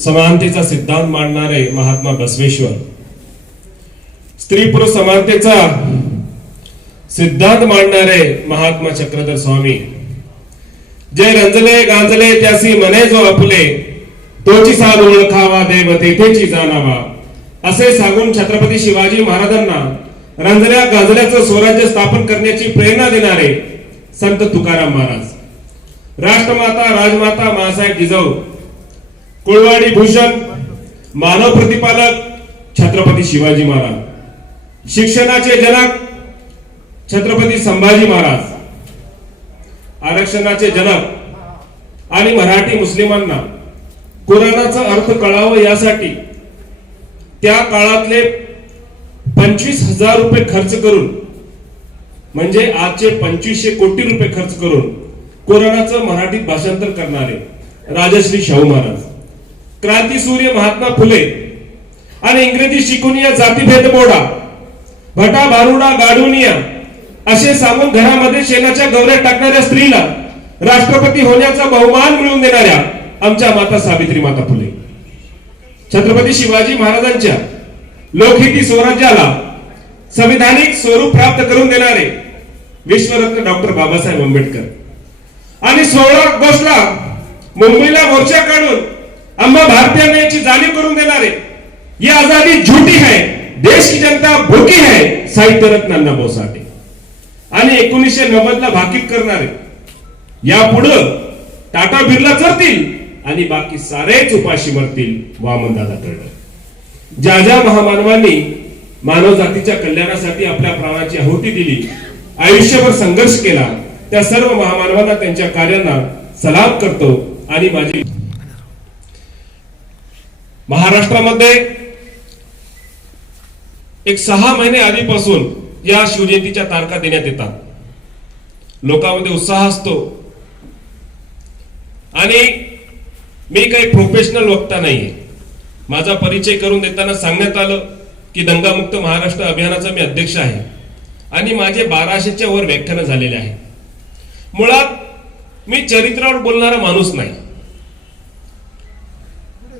समानतेचा सिद्धांत मांडणारे महात्मा बसवेश्वर, स्त्री पुरुष समानतेचा सिद्धांत मांडणारे महात्मा चक्रधर स्वामी, जे रंजले गांजले त्यासी मने जो आपले, तोची साध ओळखावा देव तेथेची जाणावा, असे सांगून छत्रपती शिवाजी महाराजांना रंजल्या गांजल्याचं स्वराज्य स्थापन करण्याची प्रेरणा देणारे संत तुकाराम महाराज, राष्ट्रमाता राजमाता मासाहेब जिजाऊ, कुळवाडी भूषण मानव प्रतिपालक छत्रपती शिवाजी महाराज, शिक्षणाचे जनक छत्रपती संभाजी महाराज, आरक्षणाचे जनक आणि मराठी मुस्लिमांना कुराणाचा अर्थ कळावं यासाठी त्या काळातले 25,000 रुपये खर्च करून, म्हणजे आजचे 2500 कोटी रुपये खर्च करून कुराणाचं मराठीत भाषांतर करणारे राजश्री शाहू महाराज, क्रांतीसूर्य महात्मा फुले आणि इंग्रजी शिकून या जातीभेद मोडा, भटा भारुडा गाडूनिया असे सांगून घरामध्ये शेणाच्या गवऱ्या टाकणाऱ्या स्त्रीला राष्ट्रपती होण्याचा बहुमान मिळवून देणाऱ्या आमच्या माता सावित्री माता फुले, छत्रपती शिवाजी महाराजांच्या लोकहिती स्वराज्याला संविधानिक स्वरूप प्राप्त करून देणारे विश्वरत्न डॉक्टर बाबासाहेब आंबेडकर आणि 16 ऑगस्टला मुंबईला मोर्चा काढून आम्हा भारतीयांची जाणीव करून देणारे ये आजादी झूठी है, देश की जनता भूखी है, साहित्य रत्न अण्णाभाऊ साठे आणि 1990 ला भाकीत करणारे यापुढे टाटा बिर्ला चरतील आणि बाकी सारेच उपाशी मरतील वामनदादा कर्डक. ज्या ज्या महामानवांनी मानव जातीच्या कल्याणासाठी आपल्या प्राणाची आहुती दिली, आयुष्यभर संघर्ष केला, त्या सर्व महामानवांना त्यांच्या कार्यांना सलाम करतो. आणि माझी महाराष्ट्रामध्ये एक 6 महिने आधीपासून या शिवजयंतीच्या तारखा देण्यात येतात. लोकांमध्ये उत्साह असतो आणि मी काही प्रोफेशनल वक्ता नाहीये. माझा परिचय करून देताना सांगण्यात आलं की दंगामुक्त महाराष्ट्र अभियानाचा मी अध्यक्ष आहे आणि माझे 1200च्या वर व्याख्यान झालेले आहे. मुळात मी चरित्रावर बोलणारा माणूस नाही,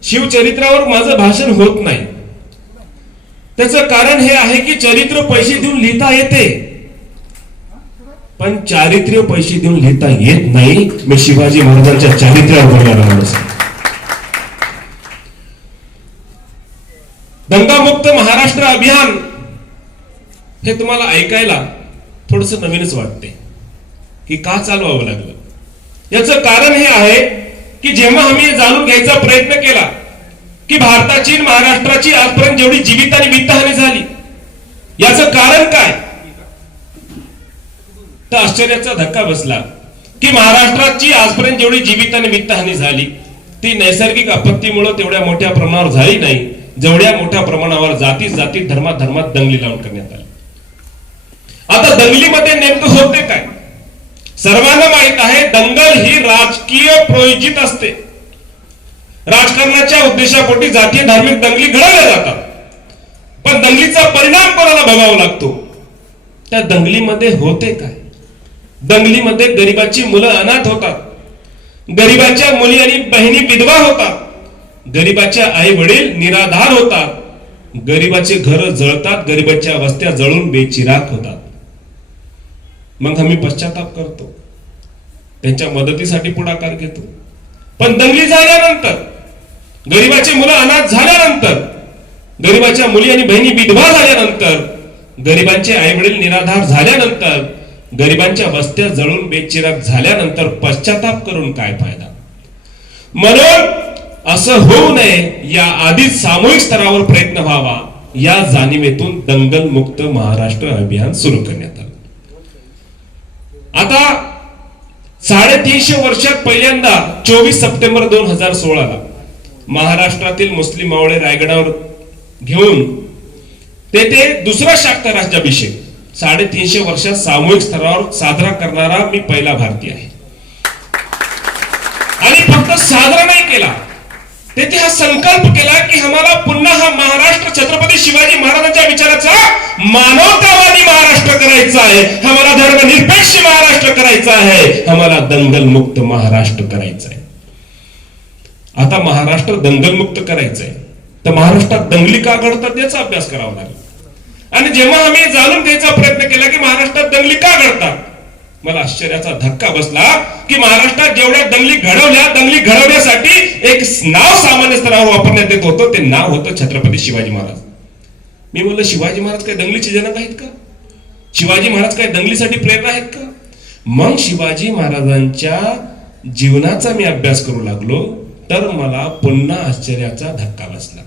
शिवचरित्रावर माझं भाषण होत नाही. त्याचं कारण हे आहे की चरित्र पैसे देऊन लिहिता येते, पण चारित्र्य पैसे देऊन लिहिता येत नाही. मी शिवाजी महाराजांच्या चारित्र्यावर बोलणारा माणूस आहे. दंगामुक्त महाराष्ट्र अभियान हे तुम्हाला ऐकायला थोडस नवीनच वाटते की का चालवावं लागलं. याचं कारण हे आहे की जेव्हा आम्ही जाणून घ्यायचा प्रयत्न केला की भारताची महाराष्ट्राची आजपर्यंत जेवढी जीवित आणि वित्तहानी झाली याचं कारण काय, तर आश्चर्याचा धक्का बसला की महाराष्ट्राची आजपर्यंत जेवढी जीवित आणि वित्तहानी झाली ती नैसर्गिक आपत्तीमुळे तेवढ्या मोठ्या प्रमाणावर झाली नाही, जेवढ्या मोठ्या प्रमाणावर जाती धर्मात दंगली लावून करण्यात आली. आता दंगलीमध्ये नेमकं होते काय, सर्वांना माहित आहे दंगल ही राजकीय प्रायोजित असते. राजकारणाच्या उद्देशापोटी जातीय धार्मिक दंगली घडवल्या जातात, पण दंगलीचा परिणाम कोणाला भोगावा लागतो. त्या दंगलीमध्ये होते काय, दंगलीमध्ये गरिबाची मुलं अनाथ होतात, गरिबाच्या मुली आणि बहिणी विधवा होतात, गरिबाच्या आई वडील निराधार होतात, गरिबाचे घर जळतात, गरिबाच्या वस्त्या जळून बेचिराख होतात. मग आम्ही पश्चाताप करतो, त्यांच्या मदतीसाठी पुढाकार घेतो. पण दंगली झाल्यानंतर, गरिबाची मुलं अनाथ झाल्यानंतर, गरिबाच्या मुली आणि बहिणी विधवा झाल्यानंतर, गरिबांचे आई वडील निराधार झाल्यानंतर, गरिबांच्या वस्त्या जळून बेचिराख झाल्यानंतर पश्चाताप करून काय फायदा. म्हणून असं होऊ नये या आधीच सामूहिक स्तरावर प्रयत्न व्हावा या जाणीवेतून दंगल मुक्त महाराष्ट्र अभियान सुरू करण्यात आलं. आता 350 वर्षात पहिल्यांदा 24 सप्टेंबर 2016 ला महाराष्ट्रातील मुस्लिम मावळे रायगडावर घेऊन तेथे दुसरा शाक्त राज्याभिषेक 350 वर्षात सामूहिक स्तरावर साजरा करणारा मी पहिला भारतीय आहे. आणि फक्त साजरा नाही केला, तेथे हा संकल्प केला की आम्हाला पुन्हा हा महाराष्ट्र छत्रपती शिवाजी महाराजांच्या विचाराचा मानवतावादी महाराष्ट्र करायचा आहे, आम्हाला धर्मनिरपेक्ष महाराष्ट्र करायचा आहे, आम्हाला दंगल मुक्त महाराष्ट्र करायचा आहे. आता महाराष्ट्र दंगलमुक्त करायचंय, तर महाराष्ट्रात दंगली का घडतात याचा अभ्यास करावा लागेल. आणि जेव्हा आम्ही जाणून घ्यायचा प्रयत्न केला की महाराष्ट्रात दंगली का घडतात, मला आश्चर्याचा धक्का बसला की महाराष्ट्रात जेवढ्या दंगली घडवल्या, दंगली घडवण्यासाठी एक नाव सामान्य स्तरावर वापरण्यात येत होतं, ते नाव होतं छत्रपती शिवाजी महाराज. मी म्हणलं, शिवाजी महाराज काय दंगलीचे जनक आहेत का? शिवाजी महाराज काय दंगलीसाठी प्रेरणा आहेत का? मग शिवाजी महाराजांच्या जीवनाचा मी अभ्यास करू लागलो, तर मला पुन्हा आश्चर्याचा धक्का बसला.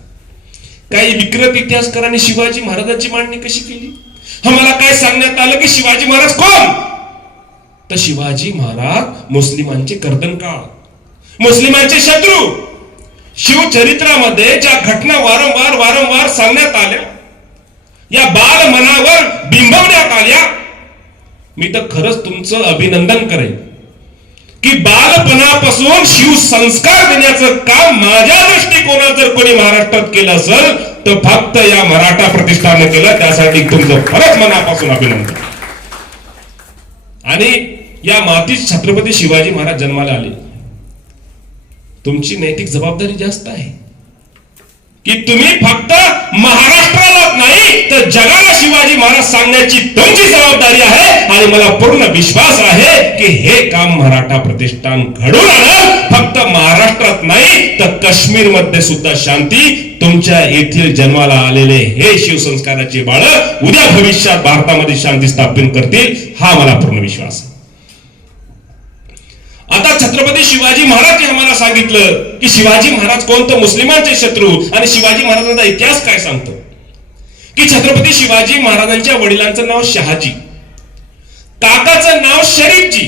काही विकृत इतिहासकारांनी शिवाजी महाराजांची मांडणी कशी केली. आम्हाला काय सांगण्यात आलं की शिवाजी महाराज कोण, तर शिवाजी महाराज मुस्लिमांचे कर्दनकाळ, मुस्लिमांचे शत्रू. शिवचरित्रामध्ये ज्या घटना वारंवार सांगण्यात आल्या, या बाल मनावर बिंबवण्यात आल्या, मी तर खरंच तुमचं अभिनंदन करेन की बालपणापासून शिवसंस्कार देण्याचं काम माझ्या दृष्टिकोनात जर कोणी महाराष्ट्रात केलं असेल तर फक्त या मराठा प्रतिष्ठानने केलं. त्यासाठी तुमचं खरंच मनापासून अभिनंदन. आणि या मातीत छत्रपती शिवाजी महाराज जन्माला आले. तुमची नैतिक जबाबदारी जास्त आहे की तुम्ही फक्त महाराष्ट्राला नाही तर जगाला शिवाजी महाराज सांगण्याची तुमची जबाबदारी आहे. आणि मला पूर्ण विश्वास आहे की हे काम मराठा प्रतिष्ठान घडवून आणेल. फक्त महाराष्ट्रात नाही तर काश्मीर मध्ये सुद्धा शांती, तुमच्या येथील जन्माला आलेले हे शिवसंस्काराचे बाळ उद्या भविष्यात भारतामध्ये शांती स्थापन करतील, हा मला पूर्ण विश्वास आहे. आता छत्रपती शिवाजी महाराज आम्हाला सांगितलं की शिवाजी महाराज कोण, तर मुस्लिमांचे शत्रू. आणि शिवाजी महाराजांचा इतिहास काय सांगतो की छत्रपती शिवाजी महाराजांच्या वडिलांचं नाव शहाजी, काकाचं नाव शरीफजी,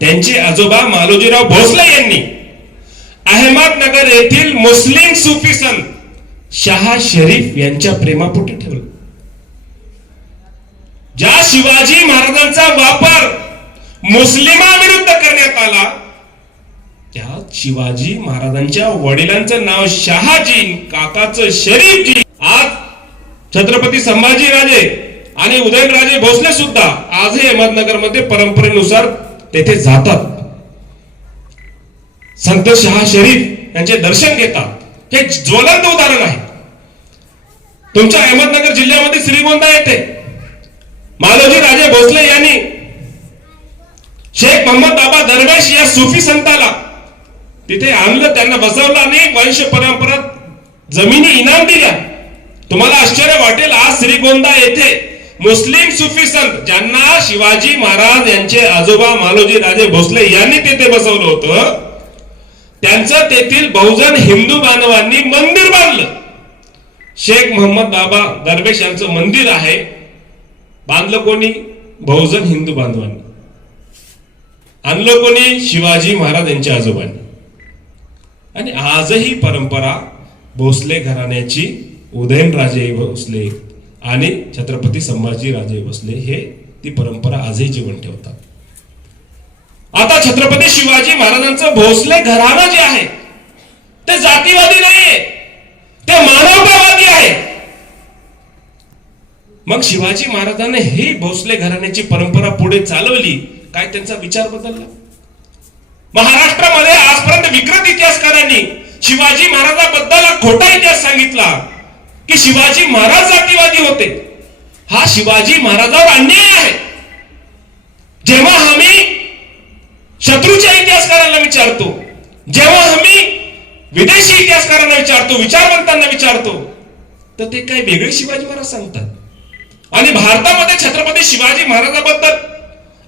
त्यांचे आजोबा मालोजीराव भोसले यांनी अहमदनगर येथील मुस्लिम सुफी संत शाह शरीफ यांच्या प्रेमापोटी ठेवलं. ज्या शिवाजी महाराजांचा वापर मुस्लिमांविरुद्ध करण्यात आला, त्या शिवाजी महाराजांच्या वडिलांचं नाव शहाजी, काकाचं शरीफजी. आज छत्रपती संभाजीराजे आणि उदयनराजे भोसले सुद्धा आजही अहमदनगर मध्ये परंपरेनुसार तेथे जातात, संत शाह शरीफ यांचे दर्शन घेतात. हे ज्वलंत उदाहरण आहे. तुमच्या अहमदनगर जिल्ह्यामध्ये श्रीगोंदा येथे मालोजी राजे भोसले यांनी शेख मोहम्मद बाबा दरवेश या सुफी संताला तिथे आणलं, त्यांना बसवलं आणि वंश परंपरात जमिनी इनाम दिल्या. तुम्हाला आश्चर्य वाटेल, आज श्रीगोंदा येथे मुस्लिम सुफी संत ज्यांना शिवाजी महाराज यांचे आजोबा मालोजी राजे भोसले यांनी तेथे बसवलं होतं, त्यांचं तेथील बहुजन हिंदू बांधवांनी मंदिर बांधलं. शेख मोहम्मद बाबा दरवेश यांचं मंदिर आहे, बांधलं कोणी? बहुजन हिंदू बांधवांनी. आणलं कोणी? शिवाजी महाराज यांच्या आजोबांनी. आणि आजही परंपरा भोसले घराण्याची, उदयनराजे भोसले आणि छत्रपती संभाजीराजे भोसले हे ती परंपरा आजही जीवन ठेवतात. आता छत्रपती शिवाजी महाराजांचं भोसले घराणं जे आहे ते जातीवादी नाहीये, ते मानवतावादी आहे. मग शिवाजी महाराजांनी ही भोसले घराण्याची परंपरा पुढे चालवली, काय त्यांचा विचार बदलला? महाराष्ट्रामध्ये आजपर्यंत विकृत इतिहासकारांनी शिवाजी महाराजांबद्दल खोटा इतिहास सांगितला की शिवाजी महाराज जातीवादी होते. हा शिवाजी महाराजांवर अन्याय आहे. जेव्हा आम्ही शत्रूच्या इतिहासकारांना विचारतो, जेव्हा आम्ही विदेशी इतिहासकारांना विचारतो, विचारवंतांना विचारतो, तर ते काही वेगळे शिवाजी महाराज सांगतात. आणि भारतामध्ये छत्रपती शिवाजी महाराजांबद्दल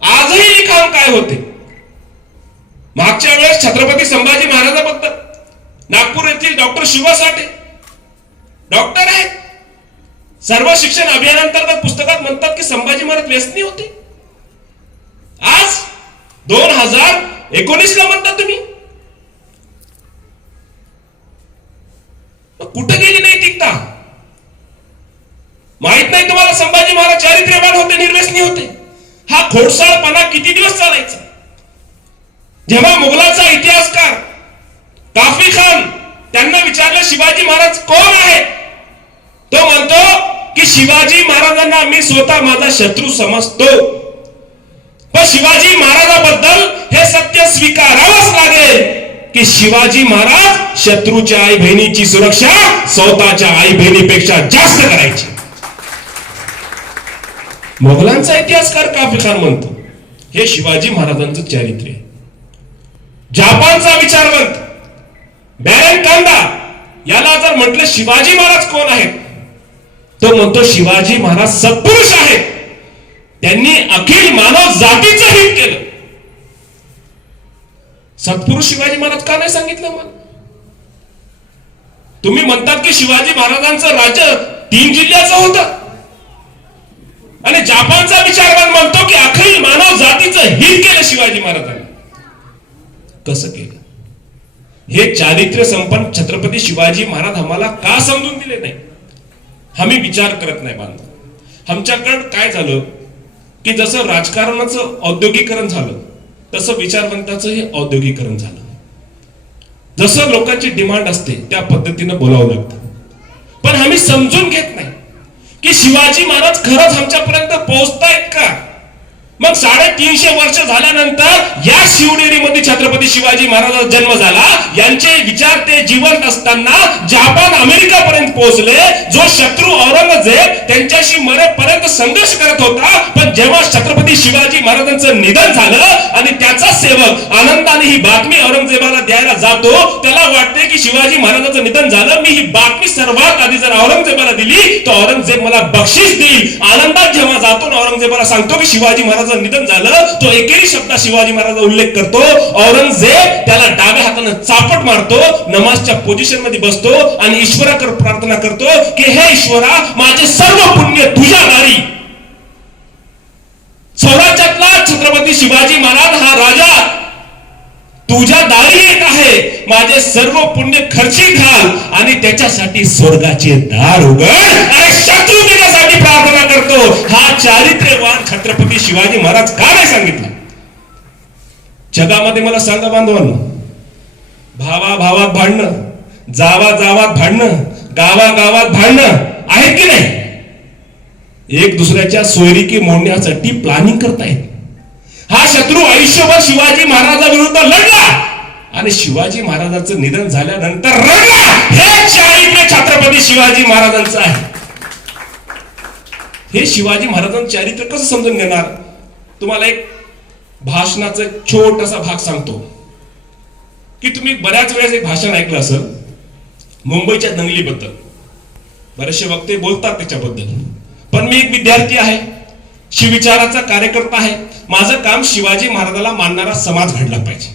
आजही लिखाण काय होते? मागच्या वेळेस छत्रपती संभाजी महाराजांबद्दल नागपूर येथील डॉक्टर शिवा साठे डॉक्टर आहेत, सर्व शिक्षण अभियानांतर्गत पुस्तकात म्हणतात की संभाजी महाराज व्यसनी होते. आज 2019 ला म्हणता तुम्ही. कुठे गेली नैतिकता? माहित नाही तुम्हाला संभाजी महाराज चारित्र्यवान होते, निर्व्यसनी होते? हा खोडसाळपणा किती दिवस चालायचा? जेव्हा मुघलाचा इतिहासकार काफी खान त्यांना विचारलं शिवाजी महाराज कोण आहे, तो म्हणतो की शिवाजी महाराजांना मी स्वतः माझा शत्रू समजतो, पण शिवाजी महाराजांबद्दल हे सत्य स्वीकारावंच लागेल की शिवाजी महाराज शत्रूच्या आई बहिणीची सुरक्षा स्वतःच्या आई बहिणीपेक्षा जास्त करायची. मोगलांचा इतिहासकार काफिखान म्हणतो हे शिवाजी महाराजांचं चारित्र्य. जपानचा विचारवंत बॅरन कांदा याला जर म्हटलं शिवाजी महाराज कोण आहेत, तो म्हणतो शिवाजी महाराज सत्पुरुष आहेत. त्यांनी अखिल मानव जातीचं हित केलं. सत्पुरुष शिवाजी महाराज का नाही सांगितलं? मग तुम्ही म्हणतात की शिवाजी महाराजांचं राज्य 3 जिल्ह्याचं होतं आणि जपानचा विचारवंत म्हणतो की अखिल मानव जातीचं हित केलं शिवाजी महाराजांनी. कसं केलं? हे चारित्र्य संपन्न छत्रपती शिवाजी महाराज आम्हाला का समजून दिले नाही? आम्ही विचार करत नाही बांधव. आमच्याकडे काय झालं की जसं राजकारणाचं औद्योगिकरण झालं तसं विचारवंताचं हे औद्योगिकरण झालं. जसं लोकांची डिमांड असते त्या पद्धतीनं बोलावं लागतं. पण आम्ही समजून घेत नाही की शिवाजी महाराज खरंच आमच्यापर्यंत पोहोचतायत का? मग 350 वर्ष झाल्यानंतर या शिवनेरीमध्ये छत्रपती शिवाजी महाराजांचा जन्म झाला. यांचे विचार ते जिवंत असताना जपान अमेरिकापर्यंत पोहोचले. जो शत्रू औरंगजेब त्यांच्याशी मरेपर्यंत संघर्ष करत होता, पण जेव्हा छत्रपती शिवाजी महाराजांचं निधन झालं आणि त्याचा सेवक आनंदाने ही बातमी औरंगजेबाला द्यायला जातो, त्याला वाटते की शिवाजी महाराजांचं निधन झालं, मी ही बातमी सर्वात आधी जर औरंगजेबाला दिली तर औरंगजेब मला बक्षीस देईल. आनंदात जेव्हा जातो औरंगजेबाला सांगतो की शिवाजी महाराज निधन झालं, तो एकेरी शब्दात शिवाजी महाराजांचा उल्लेख करतो. औरंगजेब त्याला डाव्या हाताने चापट मारतो, नमाजच्या पोझिशन मध्ये बसतो आणि ईश्वराकडे प्रार्थना करतो की हे ईश्वरा, माझे सर्व पुण्य तुझ्या दारी. स्वराज्यातला छत्रपती शिवाजी महाराज हा राजा तुझ्या दारी येत आहे. माझे सर्व पुण्य खर्ची घाल आणि त्याच्यासाठी स्वर्गाचे दार उघड. आणि शत्रू त्याच्यासाठी प्रार्थना करतो. हा चारित्र्यवान छत्रपती शिवाजी महाराज का नाही सांगितलं? जगामध्ये मला सांगा बांधवांनो, भावा भावात भांडणं, जावा जावात भांडणं, गावा गावात भांडणं आहेत की नाही? एक दुसऱ्याच्या सोयरिकी मोडण्यासाठी प्लॅनिंग करतायत. हा शत्रू आयुष्यभर शिवाजी महाराजांविरुद्ध लढला आणि शिवाजी महाराजांचं निधन झाल्यानंतर रडला. हे चारित्र्य छत्रपती शिवाजी महाराजांचं आहे. हे शिवाजी महाराजांचं चारित्र्य कसं समजून घेणार? तुम्हाला एक भाषणाचा छोटासा भाग सांगतो की तुम्ही बऱ्याच वेळेस एक भाषण ऐकलं असेल मुंबईच्या दंगलीबद्दल. बरेचसे वक्ते बोलतात त्याच्याबद्दल, पण मी एक विद्यार्थी आहे, शिवविचाराचा कार्यकर्ता आहे. माझं काम शिवाजी महाराजाला मानणारा समाज घडला पाहिजे.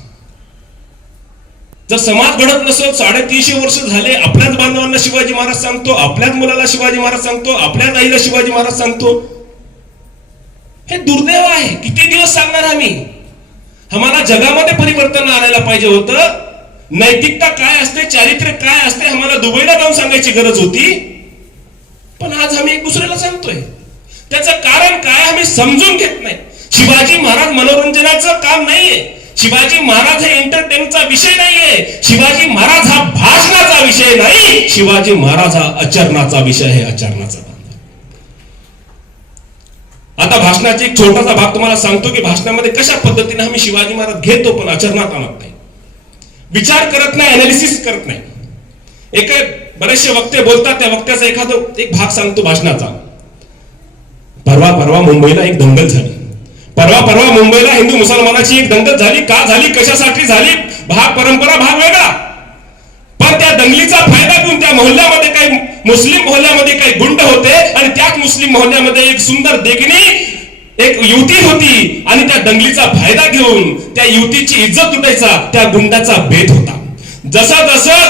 जर समाज घडत नसत, 350 वर्ष झाले आपल्याच बांधवांना शिवाजी महाराज सांगतो, आपल्याच मुलाला शिवाजी महाराज सांगतो, आपल्याच आईला शिवाजी महाराज सांगतो, हे दुर्दैव आहे. किती दिवस सांगणार आम्ही? आम्हाला जगामध्ये परिवर्तन आणायला पाहिजे होतं. नैतिकता काय असते, चारित्र्य काय असते, आम्हाला दुबईला जाऊन सांगायची गरज होती. पण आज आम्ही एक दुसऱ्याला सांगतोय. त्याचं कारण काय आम्ही समजून घेत नाही. शिवाजी महाराज मनोरंजनाचं काम नाहीये. शिवाजी महाराज हे एंटरटेनचा विषय नाहीये. शिवाजी महाराज हा भाषणाचा विषय नाही. शिवाजी महाराज हा आचरणाचा विषय आहे. आचरणाचा. आता भाषणाचा एक छोटासा भाग तुम्हाला सांगतो की भाषणामध्ये कशा पद्धतीने आम्ही शिवाजी महाराज घेतो पण आचरणात आणत नाही, विचार करत नाही, अनालिसिस करत नाही. बरेचसे वक्ते बोलतात, त्या वक्त्याचा एक भाग सांगतो भाषणाचा. परवा मुंबईला एक दंगल झाली. परवा मुंबईला हिंदू मुसलमानाची एक दंगल झाली. का झाली, कशासाठी झाली, परंपरा भाग वेगळा. पण त्या दंगलीचा फायदा घेऊन त्या मोहल्ल्यामध्ये काही मुस्लिम मोहल्ल्यामध्ये काही गुंड होते आणि त्याच मुस्लिम मोहल्ल्यामध्ये एक सुंदर देखणी एक युवती होती आणि त्या दंगलीचा फायदा घेऊन त्या युवतीची इज्जत लुटायचा त्या गुंडाचा बेत होता. जसा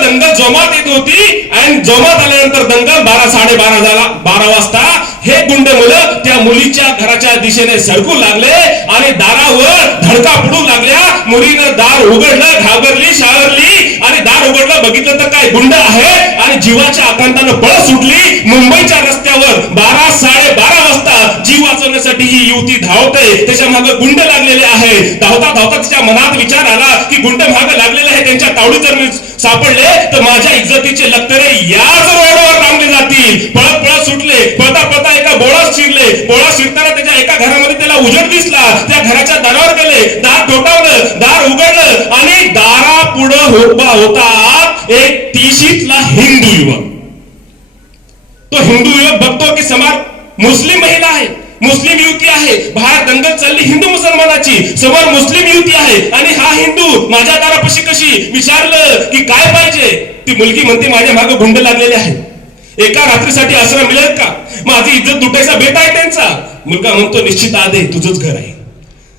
दंगल जोमात येत होती आणि जोमात आल्यानंतर दंगल 12-12:30 झाला. 12 वाजता हे गुंड मुलं त्या मुलीच्या घराच्या दिशेने सरकू लागले आणि दारावर धडका पडू लागल्या. मुलीनं दार उघडलं, घाबरली, शाळरली आणि दार उघडलं, बघितलं तर काय गुंड आहे आणि जीवाच्या आकांतानं पळ सुटली. मुंबईच्या रस्त्यावर 12-12:30 वाजता जीव वाचवण्यासाठी ही युवती धावते, त्याच्या मागे गुंड लागलेले आहे. धावता तिच्या मनात विचार आला की गुंड मागे लागलेले आहे, त्यांच्या तावडीत जर सापडले तर माझ्या इज्जतीचे लक्तरे याच रोडवर लांबले जातील. पळत सुटले, पळता एका बोळात शिरले. बोळात शिरताना त्याच्या एका घरामध्ये त्याला उजेड दिसला. त्या घराच्या दारावर गेले, दार ठोठावलं, दार उघडलं आणि दारा पुढं एक 30शीतला हिंदू युवक. तो हिंदू युवक बघतो की समोर मुस्लिम महिला आहे, मुस्लिम युवती आहे, बाहेर दंगल चालली हिंदू मुसलमानाची, समोर मुस्लिम युवती आहे आणि हा हिंदू माझ्या दारापाशी कशी. विचारलं की काय पाहिजे. ती मुलगी म्हणते माझ्या मागे गुंड लागलेले आहेत, एका रात्रीसाठी आश्रय मिळेल का, माझी इज्जत लुटायचा बेत आहे त्यांचा. मुलगा म्हणतो निश्चित आदे तुझंच घर आहे.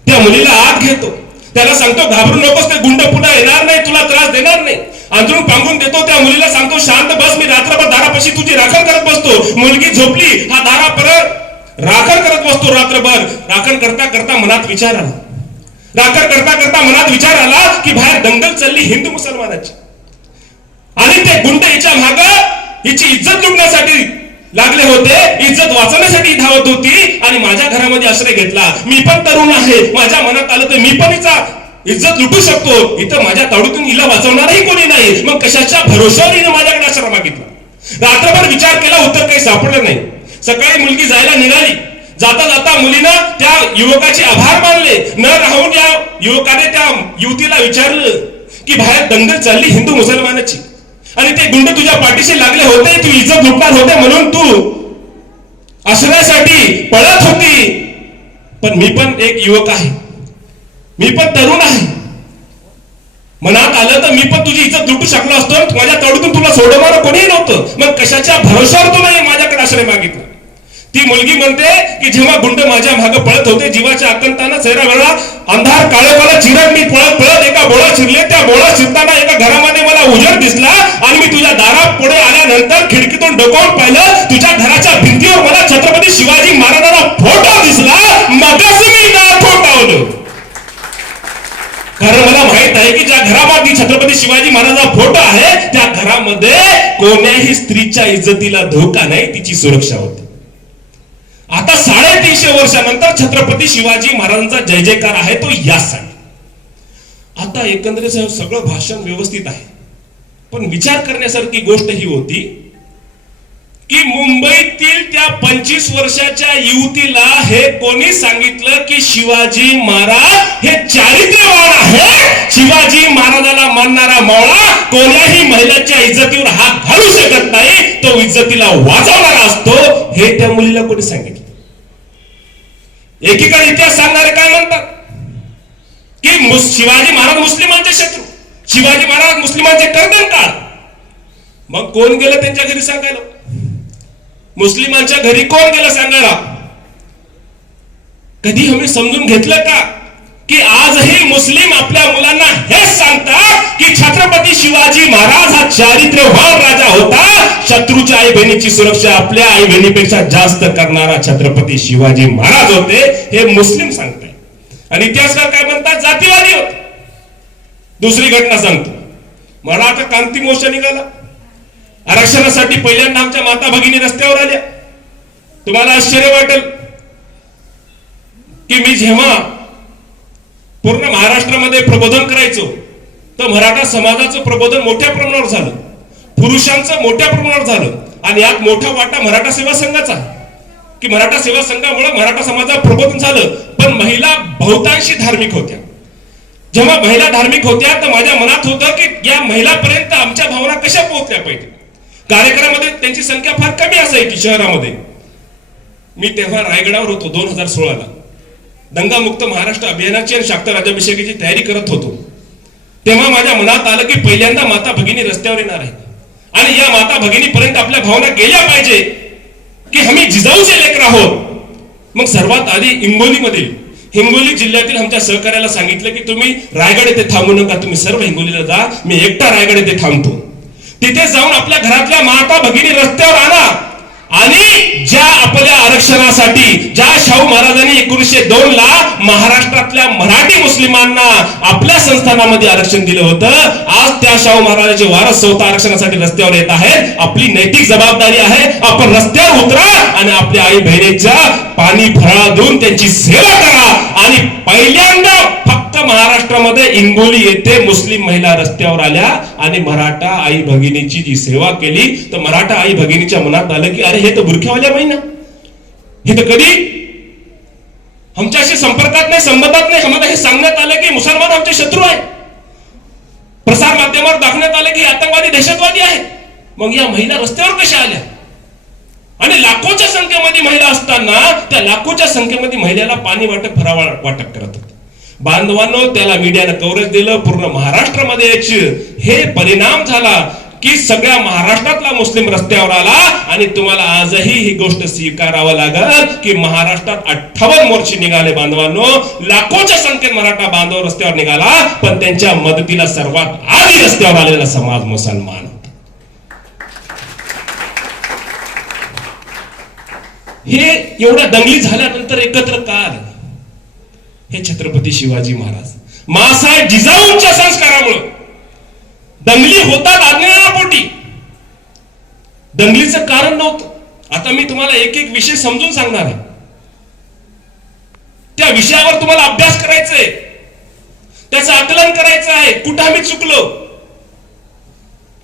त्या मुलीला आत घेतो, त्याला सांगतो घाबरू नकोस, ते गुंड पुन्हा येणार नाही, तुला त्रास देणार नाही. अंतरून पांगून देतो. त्या मुलीला सांगतो शांत बस, मी रात्रभर दारापाशी तुझी राखण करत बसतो. मुलगी झोपली, हा दारा परत राखण करत बसतो रात्रभर. राखण करता करता मनात विचार आला, राखण करता करता मनात विचार आला की बाहेर दंगल चालली हिंदू मुसलमानाची आणि ते गुंड हिच्या माग हिची इज्जत लुटण्यासाठी लागले होते, इज्जत वाचवण्यासाठी धावत होती आणि माझ्या घरामध्ये आश्रय घेतला. मी पण तरुण आहे, माझ्या मनात आलं तर मी पण हिचा इज्जत लुटू शकतो. इथं माझ्या तावडीतून हिला वाचवणारही कोणी नाही. मग कशाच्या भरोशावर हिने माझ्याकडे आश्रय मागितला. रात्रभर विचार केला, उत्तर काही सापडलं नाही. सकाळी मुलगी जायला निघाली. जाता जाता मुलीनं त्या युवकाचे आभार मानले. न राहून या युवकाने त्या युवतीला विचारलं की बाहेर दंगल चालली हिंदू मुसलमानाची आणि ते गुंड तुझ्या पाठीशी लागले होते, तू इज्जत लुटणार होते म्हणून तू आश्रयासाठी पळत होती. पण मी पण एक युवक आहे, मी पण तरुण आहे. मनात आलं तर मी पण तुझी इज्जत लुटू शकलो असतो, माझ्या तोडून तुला सोडवणार कोणीही नव्हतं. मग कशाच्या भरोशावर तू नाही माझ्याकडे आश्रय मागितला. ती मुलगी म्हणते की जेव्हा गुंड माझ्या मागे पळत होते, जीवाच्या आकंतानं चेहरा वेळा अंधार काळोखाला चिरत मी पळत पळत एका बोळा शिरले. त्या बोळा शिरताना एका घरामध्ये मला उजेड दिसला आणि मी तुझ्या दारात पुढे आल्यानंतर खिडकीतून डोकावून पाहिलं. तुझ्या घराच्या भिंतीवर मला छत्रपती शिवाजी महाराजांचा फोटो दिसला. मगच मी दार ठोठावलं, कारण मला माहित आहे की ज्या घरामध्ये छत्रपती शिवाजी महाराजांचा फोटो आहे त्या घरामध्ये कोण्याही स्त्रीच्या इज्जतीला धोका नाही, तिची सुरक्षा होती. आता 350 वर्षानंतर छत्रपती शिवाजी महाराजांचा जय जयकार आहे तो यासाठी. आता एकंदरीत सगळं भाषण व्यवस्थित आहे, पण विचार करण्यासारखी गोष्ट ही होती की मुंबईतील त्या 25 वर्षाच्या युवतीला हे कोणी सांगितलं की शिवाजी महाराज हे चारित्र्यवान आहे, शिवाजी महाराजाला मानणारा मावळा कोण्याही महिलाच्या इज्जतीवर हात घालू शकत नाही, तो इज्जतीला वाचवणारा असतो, हे त्या मुलीला कोणी सांगितलं. एकीकडे इतिहास सांगणारे काय म्हणतात की शिवाजी महाराज मुस्लिमांचे शत्रू, शिवाजी महाराज मुस्लिमांचे कर्दनकाळ. मग कोण गेलं त्यांच्या घरी सांगायला, मुस्लिमांच्या घरी कोण गेलं सांगायला. कधी आम्ही समजून घेतलं का की आजही मुस्लिम आपल्या मुलांना हेच सांगतात की छत्रपती शिवाजी महाराज हा चारित्र्यवान राजा होता, शत्रूच्या आई बहिणीची सुरक्षा आपल्या आई बहिणीपेक्षा जास्त करणारा छत्रपती शिवाजी महाराज होते, हे मुस्लिम सांगताय. आणि इतिहासकार काय म्हणतात, जातीवादी होते. दुसरी घटना सांगतो, मराठा क्रांती मोर्चा निघाला, आरक्षणासाठी पहिल्यांदा आमच्या माता भगिनी रस्त्यावर आल्या. तुम्हाला आश्चर्य वाटेल की मी जेव्हा पूर्ण महाराष्ट्रामध्ये प्रबोधन करायचो तर मराठा समाजाचं प्रबोधन मोठ्या प्रमाणावर झालं, पुरुषांचं मोठ्या प्रमाणावर झालं आणि यात मोठा वाटा मराठा सेवा संघाचा की मराठा सेवा संघामुळे मराठा समाजाचं प्रबोधन झालं. पण महिला बहुतांशी धार्मिक होत्या. जेव्हा महिला धार्मिक होत्या तर माझ्या मनात होतं की या महिलांपर्यंत आमच्या भावना कशा पोहोचल्या पाहिजे. कार्यक्रमामध्ये त्यांची संख्या फार कमी असायची शहरामध्ये. मी तेव्हा रायगडावर होतो 2016ला, दंगामुक्त महाराष्ट्र अभियानाची आणि शाक्त राज्याभिषेकाची तयारी करत होतो. तेव्हा माझ्या मनात आलं की पहिल्यांदा माता भगिनी रस्त्यावर येणार आहे आणि या माता भगिनीपर्यंत आपल्या भावना गेल्या पाहिजे की आम्ही जिजाऊचे लेकर आहोत. मग सर्वात आधी हिंगोली जिल्ह्यातील आमच्या सहकार्याला सांगितलं की तुम्ही रायगड येथे थांबू नका, तुम्ही सर्व हिंगोलीला जा, मी एकटा रायगड येथे थांबतो. तिथे जाऊन आपल्या घरातल्या माता भगिनी रस्त्यावर आणा आणि ज्या आपल्या आरक्षणासाठी ज्या शाहू महाराजांनी 1902 ला महाराष्ट्रातल्या मराठी मुस्लिमांना आपल्या संस्थानामध्ये आरक्षण दिलं होतं, आज त्या शाहू महाराजांचे वारस स्वतः आरक्षणासाठी रस्त्यावर येत आहेत. आपली नैतिक जबाबदारी आहे, आपण रस्त्यावर उतरा आणि आपल्या आई बहिणीच्या पाणी फळा देऊन त्यांची सेवा करा. आणि पहिल्यांदा फक्त महाराष्ट्रामध्ये हिंगोली येथे मुस्लिम महिला रस्त्यावर आल्या आणि मराठा आई भगिनीची जी सेवा केली तर मराठा आई भगिनीच्या मनात आलं की अरे हे तर बुरख्यावाल्या महिना, हे तर कधी आमच्याशी संपर्कात नाही, संबंधात नाही. आम्हाला हे सांगण्यात आलं की मुसलमान आमचे शत्रू आहे. प्रसार माध्यमावर दाखवण्यात आलं की आतंकवादी दहशतवादी आहेत. मग या महिला रस्त्यावर कशा आल्या? आणि लाखोच्या संख्येमध्ये महिला असताना त्या लाखोच्या संख्येमध्ये महिलेला पाणी वाटप, फराळ वाटप करत होते. बांधवांनो, त्याला मीडियानं कव्हरेज दिलं. पूर्ण महाराष्ट्रामध्ये याचे हे परिणाम झाला की सगळ्या महाराष्ट्रातला मुस्लिम रस्त्यावर आला. आणि तुम्हाला आजही ही गोष्ट स्वीकारावं लागल की महाराष्ट्रात 58 मोर्चे निघाले. बांधवांनो, लाखोच्या संख्येत मराठा बांधव रस्त्यावर निघाला, पण त्यांच्या मदतीला सर्वात आधी रस्त्यावर आलेला समाज मुसलमान. हे एवढ्या दंगली झाल्यानंतर एकत्र का आले? हे छत्रपती शिवाजी महाराज, मासाहेब जिजाऊंच्या संस्कारामुळे. दंगली होतात आज्ञापोटी, दंगलीचं कारण नव्हतं. आता मी तुम्हाला एक एक विषय समजून सांगणार आहे. त्या विषयावर तुम्हाला अभ्यास करायचा आहे, त्याचं आकलन करायचं आहे. कुठं आम्ही चुकलो,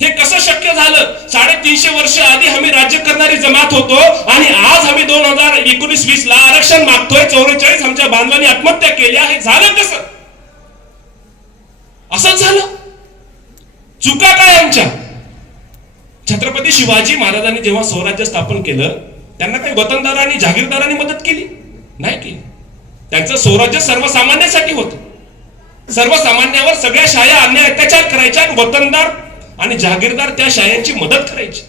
हे कसं शक्य झालं? 350 वर्ष आधी आम्ही राज्य करणारी जमात होतो आणि आज आम्ही 2019-20 ला आरक्षण मागतोय. 44 आमच्या बांधवांनी आत्महत्या केल्या. हे झालं कसं? असंच झालं. चुका काय आमच्या? छत्रपती शिवाजी महाराजांनी जेव्हा स्वराज्य स्थापन केलं, त्यांना काही वतनदारांनी, जहागीरदारांनी मदत केली नाही केली. त्यांचं स्वराज्य सर्वसामान्यांसाठी होतं. सर्वसामान्यावर सगळ्या शाया अन्याय अत्याचार करायच्या, वतनदार आणि जहागीरदार त्या शायांची मदत करायची.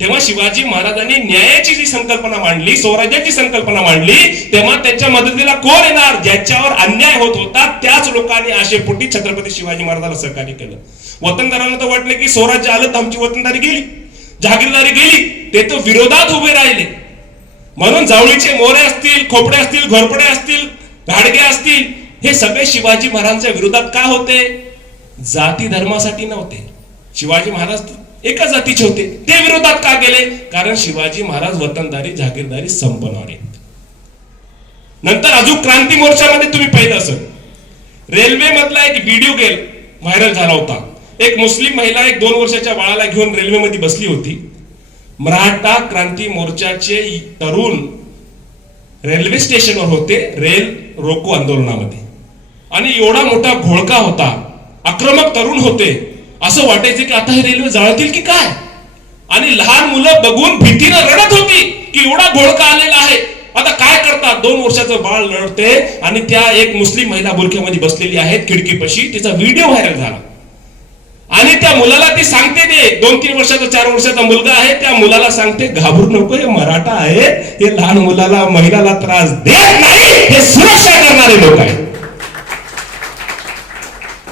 तेव्हा शिवाजी महाराजांनी न्यायाची जी संकल्पना मांडली, स्वराज्याची संकल्पना मांडली, तेव्हा त्यांच्या मदतीला कोण येणार? ज्याच्यावर अन्याय होत होता त्याच लोकांनी आशेपोटी छत्रपती शिवाजी महाराजांना सहकार्य केलं. वतनदारांना तर वाटलं की स्वराज्य आलं तर आमची वतनदारी गेली, जहागीरदारी गेली. ते तर विरोधात उभे राहिले. म्हणून जावळीचे मोरे असतील, खोपडे असतील, घोरपडे असतील, घाडगे असतील, हे सगळे शिवाजी महाराजांच्या विरोधात का होते? जाती धर्मासाठी नव्हते. शिवाजी महाराज एका जातीचे होते. ते विरोधात का गेले? कारण शिवाजी महाराज वतनदारी, जहागीरदारी संपवणारे. नंतर अजून क्रांती मोर्चामध्ये तुम्ही पाहिलं असेल, रेल्वे मधला एक व्हिडिओ गेल व्हायरल झाला होता. एक मुस्लिम महिला एक 2 वर्षाच्या बाळाला घेऊन रेल्वेमध्ये बसली होती. मराठा क्रांती मोर्चाचे तरुण रेल्वे स्टेशनवर होते, रेल रोको आंदोलनामध्ये. आणि एवढा मोठा घोळका होता, आक्रमक तरुण होते. असं वाटायचं की आता हे रेल्वे जळतील की काय. आणि लहान मुलं बघून भीतीनं रडत होती की एवढा घोळका आलेला आहे, आता काय करतात. 2 वर्षाचं बाळ लढते आणि त्या एक मुस्लिम महिला बुरख्यामध्ये बसलेली आहेत खिडकीपाशी. तिचा व्हिडिओ व्हायरल झाला आणि त्या मुलाला ती सांगते, ते 2-3 वर्षाचा 4 वर्षाचा मुलगा आहे, त्या मुलाला सांगते, घाबरू नको, हे मराठा आहे, हे लहान मुलाला महिलाला त्रास देत नाही, हे सुरक्षा करणारे लोक आहेत.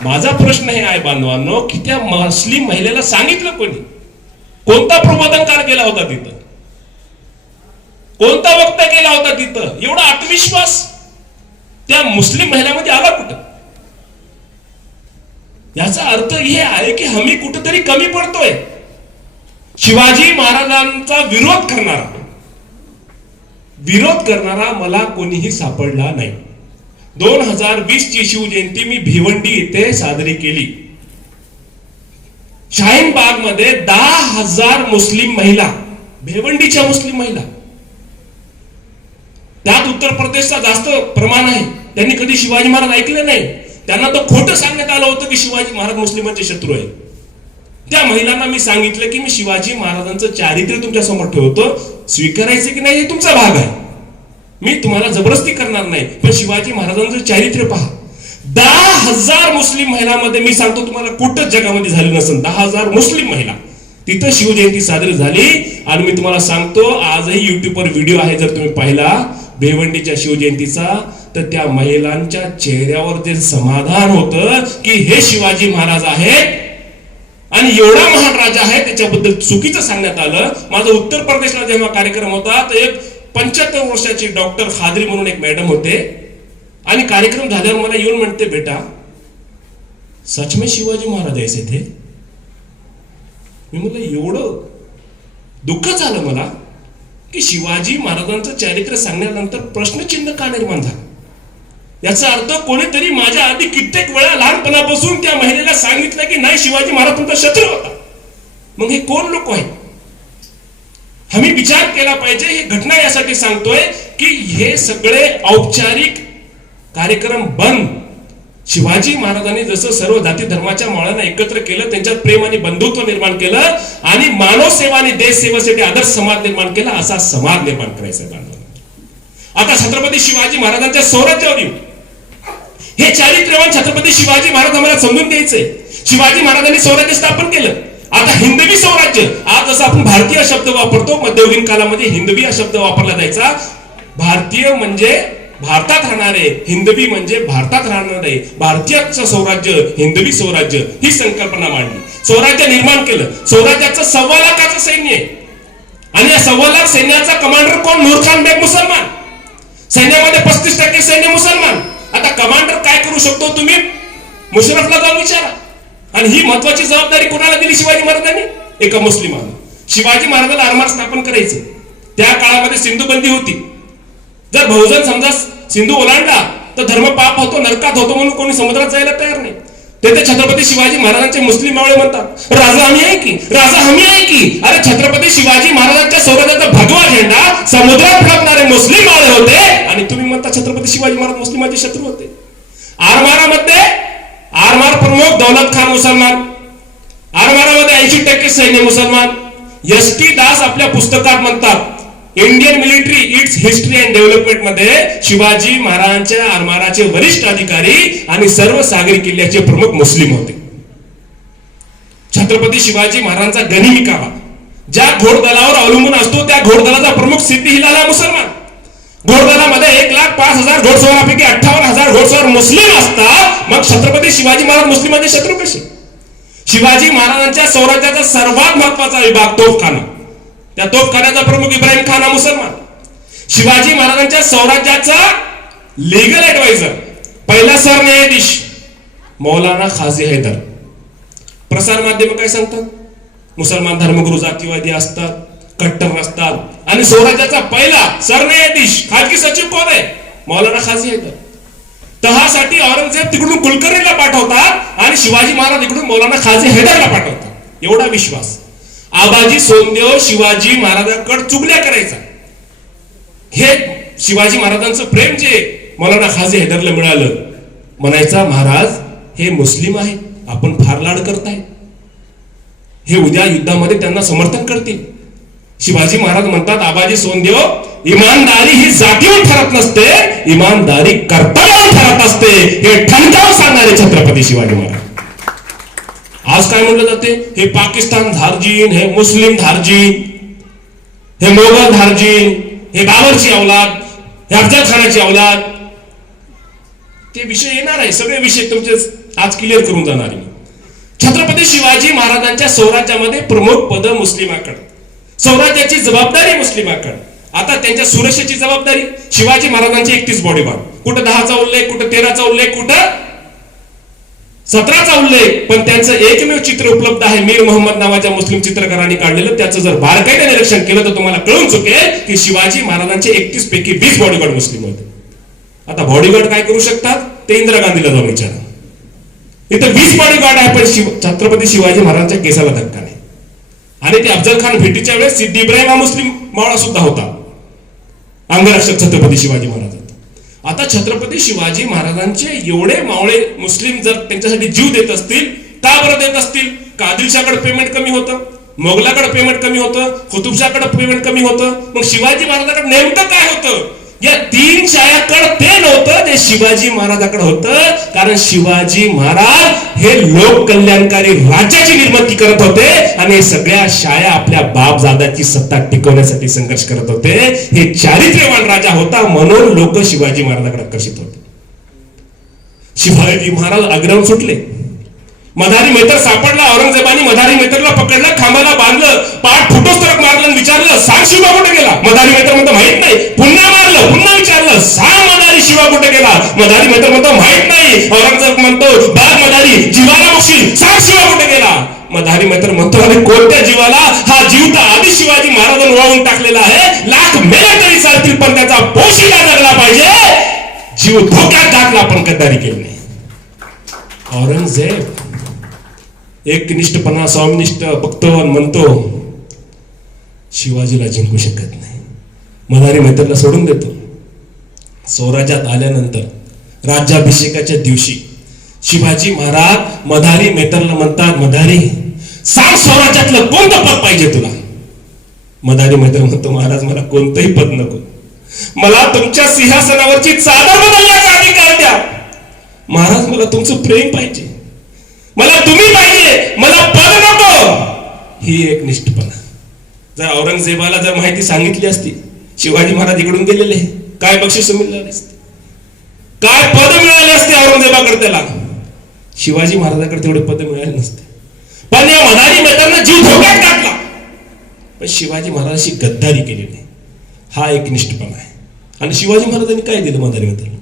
माझा प्रश्न हे आहे बांधवांनो, की त्या मुस्लिम महिलेला सांगितलं कोणी? कोणता प्रबोधनकार केला होता तिथं? कोणता वक्ता केला होता तिथं? एवढा आत्मविश्वास त्या मुस्लिम महिलांमध्ये आला कुठं? याचा अर्थ हे आहे की आम्ही कुठेतरी कमी पडतोय. शिवाजी महाराजांचा विरोध करणारा मला कोणीही सापडला नाही. 2020 ची शिवजयंती मी भिवंडी येथे साजरी केली. शाहीन बाग मध्ये 10,000 मुस्लिम महिला, भिवंडीच्या मुस्लिम महिला. त्यात उत्तर प्रदेशचा जास्त प्रमाण आहे. त्यांनी कधी शिवाजी महाराज ऐकले नाही. त्यांना तर खोटं सांगण्यात आलं होतं की शिवाजी महाराज मुस्लिमांचे शत्रू आहे. त्या महिलांना मी सांगितलं की मी शिवाजी महाराजांचं चारित्र्य तुमच्या समोर ठेवतो, स्वीकारायचं की नाही हे तुमचा भाग आहे, मी तुम्हाला जबरदस्ती करणार नाही, पण शिवाजी महाराजांचं चारित्र्य पहा. 10,000 मुस्लिम महिलांमध्ये मी सांगतो तुम्हाला कुठंच जगामध्ये झाली नसेल. 10,000 मुस्लिम महिला तिथं शिवजयंती साजरी झाली. आणि मी तुम्हाला सांगतो आजही युट्यूबवर व्हिडिओ आहे, जर तुम्ही पाहिला भिवंडीच्या शिवजयंतीचा, तर त्या महिलांच्या चेहऱ्यावर जे समाधान होतं की हे शिवाजी महाराज आहेत आणि एवढा महान राजा आहे, त्याच्याबद्दल चुकीचं सांगण्यात आलं. माझा उत्तर प्रदेशला जेव्हा कार्यक्रम होता, तर एक 75 वर्षाची डॉक्टर खादरी म्हणून एक मॅडम होते आणि कार्यक्रम झाल्यावर मला येऊन म्हणते, बेटा सच में शिवाजी महाराज ऐसे थे? मी म्हटलं एवढं दुःख झालं मला की शिवाजी महाराजांचं चारित्र्य सांगण्यानंतर प्रश्नचिन्ह का निर्माण झालं. याचा अर्थ कोणीतरी माझ्या आधी कित्येक वेळा लहानपणापासून त्या महिलेला सांगितलं की नाही शिवाजी महाराज तुमचा शत्रू होता. मग हे कोण लोक आहेत? आम्ही विचार केला पाहिजे. ही घटना यासाठी सांगतोय की हे सगळे औपचारिक कार्यक्रम बंद शिवाजी महाराजांनी जसं सर्व जाती धर्माच्या मावळ्यांना एकत्र केलं, त्यांच्यात प्रेम आणि बंधुत्व निर्माण केलं आणि मानव सेवा आणि देश सेवेसाठी आदर्श समाज निर्माण केला, असा समाज निर्माण करायचा बांधव. आता छत्रपती शिवाजी महाराजांच्या स्वराज्यावर येऊ. हे चारित्र्यवान छत्रपती शिवाजी महाराज आम्हाला समजून घ्यायचंय. शिवाजी महाराजांनी स्वराज्य स्थापन केलं. आता हिंदवी स्वराज्य, आज जसं आपण भारतीय शब्द वापरतो, मध्ययुगीन काळामध्ये हिंदवी हा शब्द वापरला जायचा. भारतीय म्हणजे भारतात राहणारे, हिंदवी म्हणजे भारतात राहणारे, भारतीयाचं स्वराज्य, हिंदवी स्वराज्य ही संकल्पना मांडली. स्वराज्य निर्माण केलं. स्वराज्याचं 1.25 लाखाचं सैन्य आहे आणि या 1.25 लाख सैन्याचा कमांडर कोण? नूरखान बेग मुसलमान. सैन्यामध्ये 35% सैन्य मुसलमान. आता कमांडर काय करू शकतो? तुम्ही मुशर्रफला जाऊन विचारा. आणि ही महत्वाची जबाबदारी कोणाला दिली? शिवाजी महाराजांनी, एका मुस्लिमाला. शिवाजी महाराजांना आरमार स्थापन करायचं. त्या काळामध्ये सिंधू बंदी होती. जर बहुजन समजा सिंधू ओलांडला तर धर्म पाप होतो, नरकात होतो, म्हणून कोणी समुद्रात जायला तयार नाही. ते छत्रपती शिवाजी महाराजांचे मुस्लिम मावळे म्हणतात, राजा आम्ही आहे की, राजा आम्ही आहे की. अरे छत्रपती शिवाजी महाराजांच्या स्वराज्याचा भगवा झेंडा समुद्रात फडकणारे मुस्लिम मावळे होते आणि तुम्ही म्हणता छत्रपती शिवाजी महाराज मुस्लिमाचे शत्रू होते. आरमारामध्ये आरमार प्रमुख दौलत खान मुसलमान, आरमारामध्ये 80% सैन्य मुसलमान. एस.टी. दास आपल्या पुस्तकात म्हणतात, Indian military it's history and development मध्ये शिवाजी महाराजांच्या आरमाराचे वरिष्ठ अधिकारी आणि सर्व सागरी किल्ल्याचे प्रमुख मुस्लिम होते. छत्रपती शिवाजी महाराजांचा गनिमी कावा ज्या घोडदलावर अवलंबून असतो, त्या घोडदलाचा प्रमुख सिद्दी हिलाल हा मुसलमान. घोडदलामध्ये 1,05,000 घोडस्वारांपैकी 58,000 घोडस्वार मुस्लिम असतात. मग छत्रपती शिवाजी महाराज मुस्लिमांचे शत्रू कसे? शिवाजी महाराजांच्या स्वराज्याचा सर्वात महत्वाचा विभाग तोफखाना, त्या तोफखान्याचा प्रमुख इब्राहिम खान हा मुसलमान. शिवाजी महाराजांच्या स्वराज्याचा लीगल ऍडवायझर, पहिला सरन्यायाधीश मौलाना खाजी हैदर. प्रसार माध्यम काय सांगतात? मुसलमान धर्मगुरू जातीवादी असतात, कट्टर असतात. आणि स्वराज्याचा पहिला सरन्यायाधीश खाजगी सचिव कोण आहे? मौलाना खाजी हैदर. तहासाठी औरंगजेब तिकडून कुलकर्णीला पाठवतात आणि शिवाजी महाराज इकडून मौलाना खाजी हैदरला पाठवतात. एवढा विश्वास. आबाजी सोनदेव शिवाजी महाराजांकडे चुगल्या करायचा. हे शिवाजी महाराजांचं प्रेम जे मौलाना खाजी हैदरला मिळालं, म्हणायचा महाराज हे मुस्लिम आहेत, आपण फार लाड करताय, हे उद्या युद्धामध्ये त्यांना समर्थन करतील. शिवाजी महाराज म्हणतात, आबाजी सोनदेव, इमानदारी ही जातीवर ठरत नसते, इमानदारी कर्तव्यावर ठरत असते, हे ठणकावून सांगणारे छत्रपती शिवाजी महाराज. आज काय म्हणलं जाते? हे पाकिस्तान धार्जिन, हे मुस्लिम धार्जिन, हे मोगल धार्जिन, हे बाबरची औलाद, हे अफजल खानाची औलाद. ते विषय येणार आहे, सगळे विषय तुमचे आज क्लिअर करून जाणार आहे. छत्रपती शिवाजी महाराजांच्या स्वराज्यामध्ये प्रमुख पद मुस्लिमाकडे, स्वराज्याची जबाबदारी मुस्लिमाकडे. आता त्यांच्या सुरक्षेची जबाबदारी, शिवाजी महाराजांचे 31 बॉडीगार्ड, कुठं 10चा उल्लेख, कुठं 13चा उल्लेख, कुठं 17चा उल्लेख. पण त्यांचं एकमेव चित्र उपलब्ध आहे, मीर मोहम्मद नावाच्या मुस्लिम चित्रकारांनी काढलेलं. त्याचं जर बारकाईने निरीक्षण केलं तर तुम्हाला कळून चुकेल की शिवाजी महाराजांचे 31 पैकी 20 बॉडीगार्ड मुस्लिम होते. आता बॉडीगार्ड काय करू शकतात ते इंदिरा गांधीला जाऊन विचारा. इथं 20 बॉडीगार्ड आहे, पण छत्रपती शिवाजी महाराजांच्या केसाला धक्का नाही. आणि ते अफजल खान भेटीच्या वेळेस सिद्दी इब्राहिम हा मुस्लिम मावळा सुद्धा होता, अंगरक्षक छत्रपती शिवाजी महाराज. आता छत्रपती शिवाजी महाराजांचे एवढे मावळे मुस्लिम जर त्यांच्यासाठी जीव देत असतील, का बरं देत असतील? का आदिलशाहकडे पेमेंट कमी होतं, मोगलाकडे पेमेंट कमी होतं, कुतुबशाहकडे पेमेंट कमी होतं, मग शिवाजी महाराजांकडे नेमकं काय होतं? या 3 शायाकडे ते नव्हतं, ते शिवाजी महाराजांकडे होतं. कारण शिवाजी महाराज हे लोक कल्याणकारी राज्याची निर्मिती करत होते आणि सगळ्या शाया आपल्या बापजादाची सत्ता टिकवण्यासाठी संघर्ष करत होते. हे चारित्र्यवान राजा होता, म्हणून लोक शिवाजी महाराजांकडे आकर्षित होते. शिवाजी महाराज आग्र्याहून सुटले. मधारी मेहतर सापडला, औरंगजेबाने मधारी मेहतरला पकडलं, खांबाला बांधलं, पाठ फुटोस तरक मारलं, विचारलं सांग शिवा कुठे गेला? मधारी मेहतर म्हणतो माहित नाही. पुन्हा मारलं, पुन्हा विचारलं सांग मधारी शिवा कुठे गेला? मधारी मेहतर म्हणतो माहित नाही. औरंगजेब म्हणतो बाग मधारी, जीवाला बक्षील, सांग शिवा कुठे गेला? मधारी मेहतर म्हणतो अरे कोणत्या जीवाला? हा जीव तर आधी शिवाजी महाराजांनी वाळून टाकलेला आहे. लाख मेले तरी चालतील, पण त्याचा पोशिला जगला पाहिजे. जीव धोक्यात टाकला, पण गद्दारी केली नाही. औरंगजेब एकनिष्ठपणा, स्वामिनिष्ठ भक्तवान म्हणतो शिवाजीला जिंकू शकत नाही. मधारी मेहतरला सोडून देतो. स्वराज्यात आल्यानंतर राज्याभिषेकाच्या दिवशी शिवाजी महाराज मदारी मेहतरला म्हणतात, मदारी सांग स्वराज्यातलं कोणतं पद पाहिजे तुला. मदारी मेहतर म्हणतो, महाराज मला कोणतंही पद नको, मला तुमच्या सिंहासनावरची चादर बदलण्याचा अधिकार द्या. महाराज मला तुमचं प्रेम पाहिजे, मला तुम्ही पाहिजे, मला पद नको. ही एक निष्ठपणा. जर औरंगजेबाला जर माहिती सांगितली असती शिवाजी महाराज इकडून गेलेले, काय बक्षीस मिळाले असते, काय पद मिळाले असते औरंगजेबाकडे, त्याला शिवाजी महाराजांकडे तेवढे पद मिळाले नसते. पण या मदारी मेहतरनं जीव धोक्यात टाकला, पण शिवाजी महाराजांशी गद्दारी केली नाही. हा एक निष्ठपणा आहे. आणि शिवाजी महाराजांनी काय दिलं मदारी मेहतरला?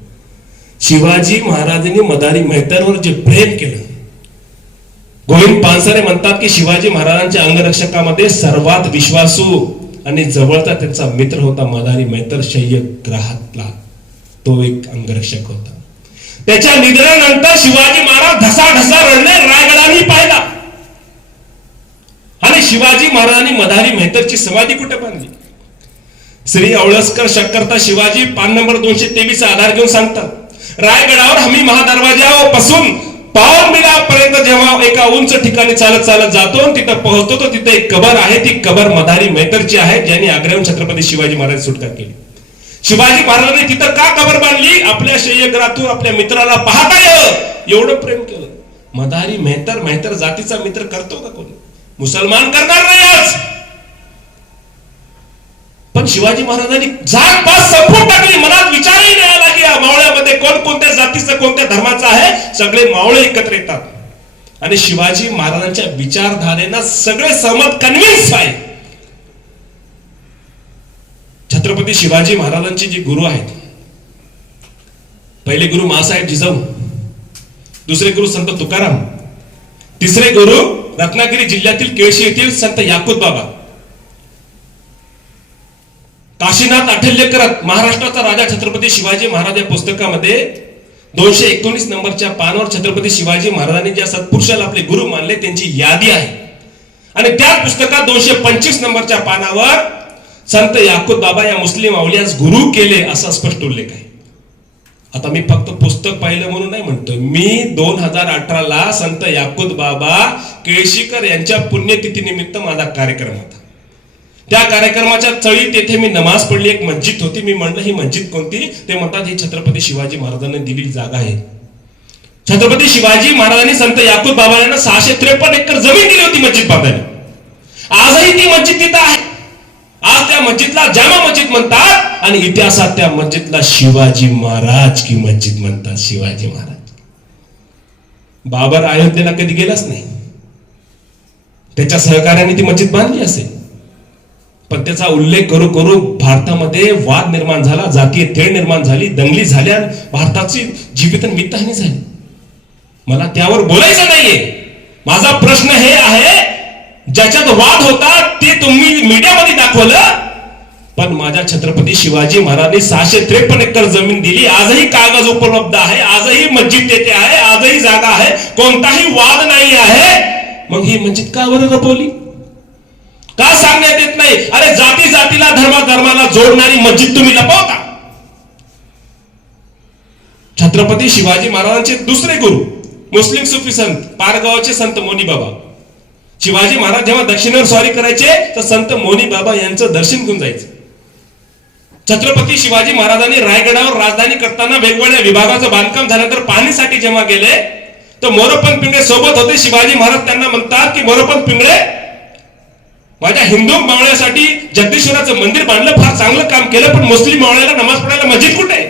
शिवाजी महाराजांनी मदारी मेहतरवर जे प्रेम केलं, गोविंद पानसरे म्हणतात की शिवाजी महाराजांच्या अंगरक्षकामध्ये सर्वात विश्वासू आणि जवळचा त्यांचा मित्र होता मदारी मेहतर शय्यद ग्राहकला, तो एक अंगरक्षक होता. त्याच्या निधनानंतर शिवाजी महाराज ढसाढसा रडले, रायगडाने पाहिला. आणि शिवाजी महाराजांनी मदारी मेहतरची समाधी कुठे बांधली? श्री अवळसकर शक्करता शिवाजी पान नंबर 223 आधार घेऊन सांगतात, रायगडावर हमी महादरवाजापासून पावन मिलापर्यंत जेव्हा एका उंच ठिकाणी चालत चालत जातो, तिथं पोहोचतो तो तिथे एक कबर आहे. ती कबर मदारी मेहतरची आहे, ज्यांनी आग्र्याहून छत्रपती शिवाजी महाराज सुटका केली. शिवाजी महाराजांनी तिथं का कबर बांधली? आपल्या शय्यागृहातून आपल्या मित्राला पाहता यावं एवढं प्रेम केलं. मदारी मेहतर जातीचा मित्र करतो का कोणी? मुसलमान करणार नाही आज. पण शिवाजी महाराजांनी जात पात संपवून टाकली. मनात विचारही नाही आला की या मावळ्यामध्ये कोणत्या जातीचं कोणत्या धर्माचं आहे. सगळे मावळे एकत्र येतात आणि शिवाजी महाराजांच्या विचारधारेला सगळे सहमत, कन्व्हिन्स आहे. छत्रपती शिवाजी महाराजांचे जे गुरु आहेत, पहिले गुरु माँसाहेब जिजाऊ, दुसरे गुरु संत तुकाराम, तिसरे गुरु रत्नागिरी जिल्ह्यातील केळशी येथील संत याकूत बाबा, काशीनाथ आठवलेकर. महाराष्ट्राचा राजा छत्रपती शिवाजी महाराज या पुस्तकामध्ये 219 नंबरच्या पानावर छत्रपती शिवाजी महाराजांनी ज्या सत्पुरुषाला आपले गुरु मानले त्यांची यादी आहे. आणि त्या पुस्तकात 225 नंबरच्या पानावर संत याकूत बाबा या मुस्लिम अवलियास गुरु केले असा स्पष्ट उल्लेख आहे. आता मी फक्त पुस्तक पाहिलं म्हणून नाही म्हणतो, मी 2018 संत याकूत बाबा केळशीकर यांच्या पुण्यतिथी निमित्त माझा कार्यक्रम होता. त्या कार्यक्रमाच्या चळी तेथे मी नमाज पडली. एक मस्जिद होती. मी म्हणलं ही मस्जिद कोणती? ते म्हणतात ही छत्रपती शिवाजी महाराजांनी दिलेली जागा आहे. छत्रपती शिवाजी महाराजांनी संत याकूत बाबा यांना 653 एकर जमीन दिली होती मस्जिद बांधायला. आजही ती मस्जिद तिथं आहे. आज त्या मस्जिदला जामा मस्जिद म्हणतात आणि इतिहासात त्या मस्जिदला शिवाजी महाराज की मस्जिद म्हणतात. शिवाजी महाराज. बाबर अयोध्येला कधी गेलाच नाही, त्याच्या सहकार्याने ती मस्जिद बांधली असेल, पण त्याचा उल्लेख करू करू भारतामध्ये वाद निर्माण झाला, जातीय तेढ निर्माण झाली, दंगली झाल्या, भारताची जीवित मितहानी झाली. मला त्यावर बोलायचं नाहीये. माझा प्रश्न हे आहे, ज्याच्यात वाद होता ते तुम्ही मीडियामध्ये दाखवलं, पण माझ्या छत्रपती शिवाजी महाराजांनी 653 एकर जमीन दिली. आजही कागद उपलब्ध आहे, आजही मस्जिद तेथे आहे, आजही जागा आहे, कोणताही वाद नाही आहे. मग ही मस्जिद का बरं लपवली? का सांगण्यात येत नाही? अरे जाती जातीला, धर्माला जोडणारी मस्जिद तुम्ही लपवता. छत्रपती शिवाजी महाराजांचे दुसरे गुरु मुस्लिम सुफी संत पारगावचे संत मोनी बाबा. शिवाजी महाराज जेव्हा दक्षिणेवर स्वारी करायचे तर संत मोनी बाबा यांचं दर्शन घेऊन जायचं. छत्रपती शिवाजी महाराजांनी रायगडावर राजधानी करताना वेगवेगळ्या विभागाचं बांधकाम झाल्यानंतर पाहणीसाठी जेव्हा गेले तर मोरोपंत पिंगळे सोबत होते. शिवाजी महाराज त्यांना म्हणतात की मोरोपंत पिंगळे, माझ्या हिंदू मावळ्यासाठी जगदीश्वराचं मंदिर बांधलं, फार चांगलं काम केलं, पण मुस्लिम मावळ्याला नमाज पडायला मस्जिद कुठे?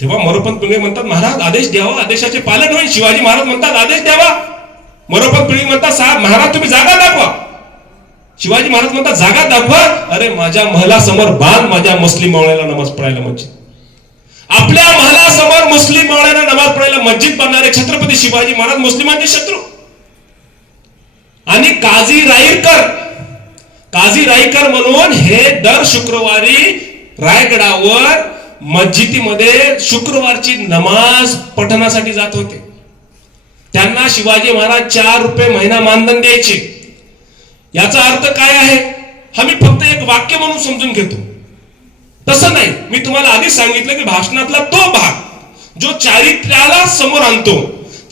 तेव्हा मोरोपंत पिंगळे म्हणतात, महाराज आदेश द्यावा, आदेशाचे पालन होईल. शिवाजी महाराज म्हणतात आदेश द्यावा. मोरोपंत पिंगळे म्हणतात महाराज तुम्ही जागा दाखवा. शिवाजी महाराज म्हणतात जागा दाखवा. अरे माझ्या महलासमोर बांध, माझ्या मुस्लिम मावळ्याला नमाज पडायला मस्जिद. आपल्या महलासमोर मुस्लिम मावळ्याला नमाज पडायला मस्जिद बांधणारे छत्रपती शिवाजी महाराज मुस्लिमांचे शत्रू. आणि काझी राईकर म्हणून हे दर शुक्रवारी रायगडावर मस्जिदीमध्ये शुक्रवारची नमाज पठणासाठी जात होते. त्यांना शिवाजी महाराज 4 रुपये महिना मानधन द्यायचे. याचा अर्थ काय आहे हा मी फक्त एक वाक्य म्हणून समजून घेतो, तसं नाही. मी तुम्हाला आधीच सांगितलं की भाषणातला तो भाग जो चारित्र्याला समोर आणतो,